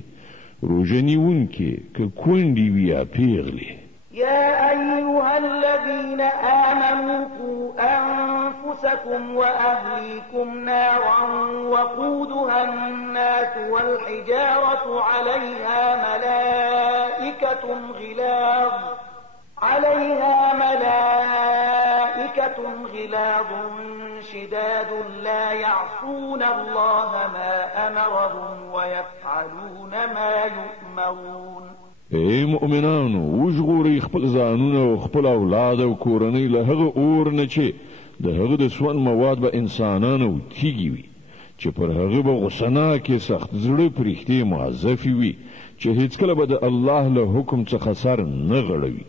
روژه نیونکې، که کونډې وي یا پیغلې. يا أيها الذين آمنوا قوا أنفسكم وأهليكم نارا وقودها الناس والحجارة عليها ملائكة غلاظ شداد لا يعصون الله ما أمرهم ويفعلون ما يؤمرون. اے مؤمنانو وژغورئ خپل ځانونه او خپل اولاد او کورنۍ له هغه اور نه چې د هغه د سون مواد به انسانان او تیږي وي چې پر هغه به غصناکې سخت زړه پرېښتې معذفې وي چې هیڅکله به د الله له حکم څخه سر نه غړوي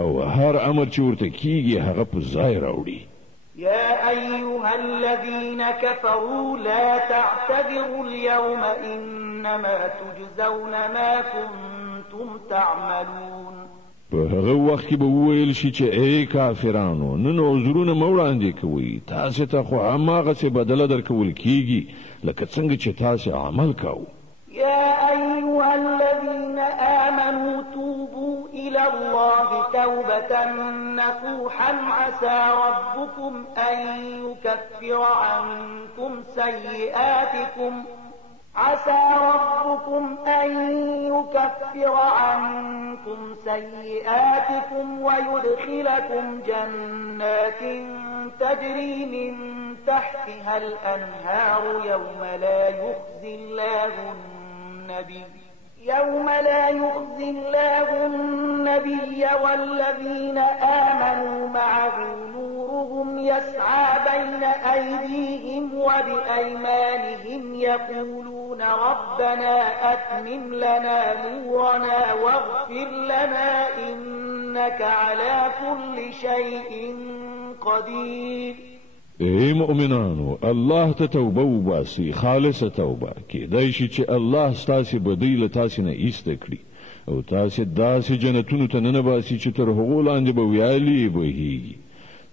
او هر امر چې ورته کیږي هغه په ځای راوړي. يا أيها الذين كفروا لا تعتذروا اليوم إنما تجزون ما كنتم تعملون. په هغه وخت کې به وویل شي چې ای کافرانو نن عذرونه مه وړاندې کوئ، تاسې ته خو هماغسې بدله درکول کیږي لکه څنګه چې تاسې عمل کوو. يا أيها الذين آمنوا توبوا إلى الله توبة نصوحا عسى ربكم أن يكفر عنكم سيئاتكم ويدخلكم جنات تجري من تحتها الأنهار يوم لا يخزي الله النبي والذين آمنوا معه نورهم يسعى بين أيديهم وبأيمانهم يقولون ربنا أتمم لنا نورنا واغفر لنا إنك على كل شيء قدير. اے مؤمنانو الله ته توبه وباسي، خالصه توبه کېدای شي چې الله ستاسې بدی له تاسې نه ایسته کړي او تاسې داسې جنتونو ته ننباسي چې تر هغو لاندې به ویالې بهیږي.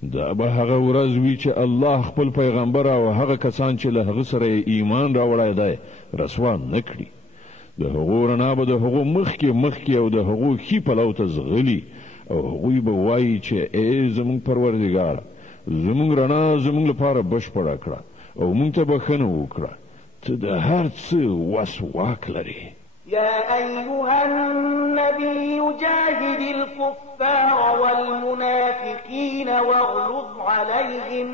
دا به هغه ورځ وي چې الله خپل پیغمبر او هغه کسان چې له هغه سره ایمان راوړی دی رسوا نه کړي. د هغو رڼا به د هغو مخکې او د هغو ښي پلو ته ځغلي او هغوی به وایي چې ای زموږ پروردګاره زمونږ رڼا زمونږ لپاره بشپړه کړه او مونږ ته بښنه وکړه، ته د هر څه وس واک لرې. يا أيها النبي جاهد الكفار والمنافقين واغلظ عليهم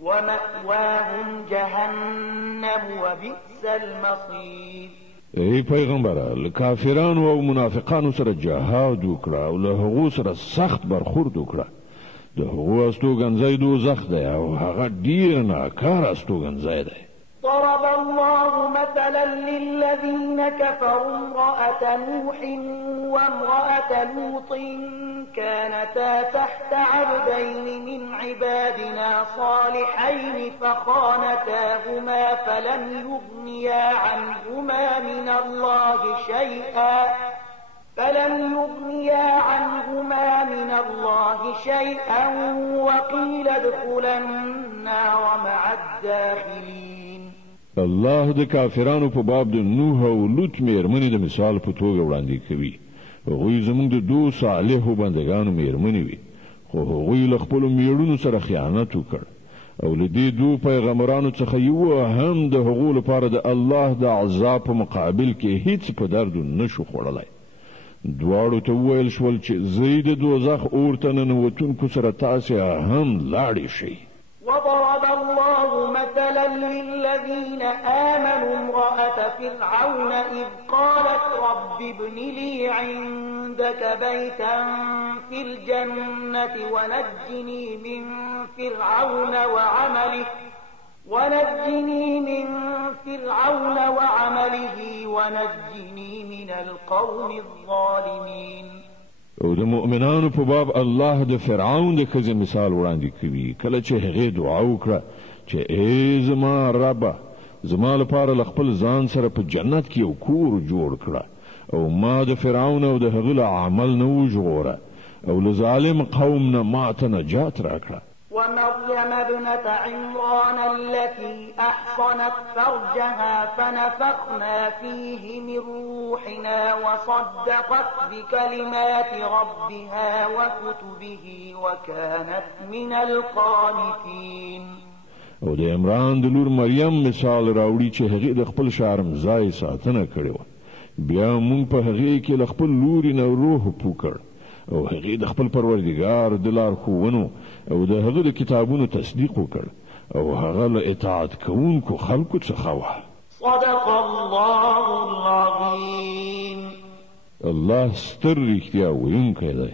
ومأواهم جهنم وبئس المصير. ای پیغمبره له کافرانو او منافقانو سره جهاد وکړه او له هغو سره سخت برخورد وکړه. د هغو استوګنځی دوزخ دی او هغه ډیر ناکاره استوګنځی دی. ضرب الله مثلا للذين كفروا امرأة نوح وامرأة لوط كانتا تحت عبدين من عبادنا صالحين فخانتاهما فلم يغنيا عنهما من الله شيئا وقيل ادخلا النار مع الداخلين. الله د کافرانو په باب د نوح او لوط میرمنې د مثال په توګه وړاندې کوي. هغوی زموږ د دوه صالحو بندگانو میرمنې وي، خو هغوی له خپلو میړونو سره خیانت وکړ او له دې دوه پیغمبرانو څخه یو هم د هغو لپاره د الله د عذاب په مقابل کې هیڅ په درد نشو خوړلی. دواړو ته وویل شول چې زه د دوزخ اور ته ننوتونکو سره تاسې هم لاړې شئ. وضرب الله مثلا للذين آمنوا امرأة فرعون إذ قالت رب ابن لي عندك بيتا في الجنة ونجني من فرعون وعمله ونجني من القوم الظالمين. او د مؤمنانو په باب الله د فرعون د ښځې مثال وړاندې کوي کله چې هغې دعا وکړه چې ای زما ربه زما لپاره له خپل ځان سره په جنت کې یو کور جوړ کړه او ما د فرعون او د هغه له عمل نه وژغوره او له ظالم قوم نه ما ته نجات راکړه. ومريم ابنة عمران التي أحصنت فرجها فنفخنا فيه من روحنا وصدقت بكلمات ربها وكتبه وكانت من القانتين. او د عمران د لور مریم مثال راوړي چې هغه د خپل شرمځای ساتنه کړې و. بیا مونږ په هغه کې د خپل لوري نه روح پوکړ او هغه د خپل پروردګار د لارښوونو او د هغه د کتابونو تصدیق وکړ او هغه له اطاعت کوونکو خلکو څخه و. صدق الله العظیم. الله ستر رښتیا ویونکی دی.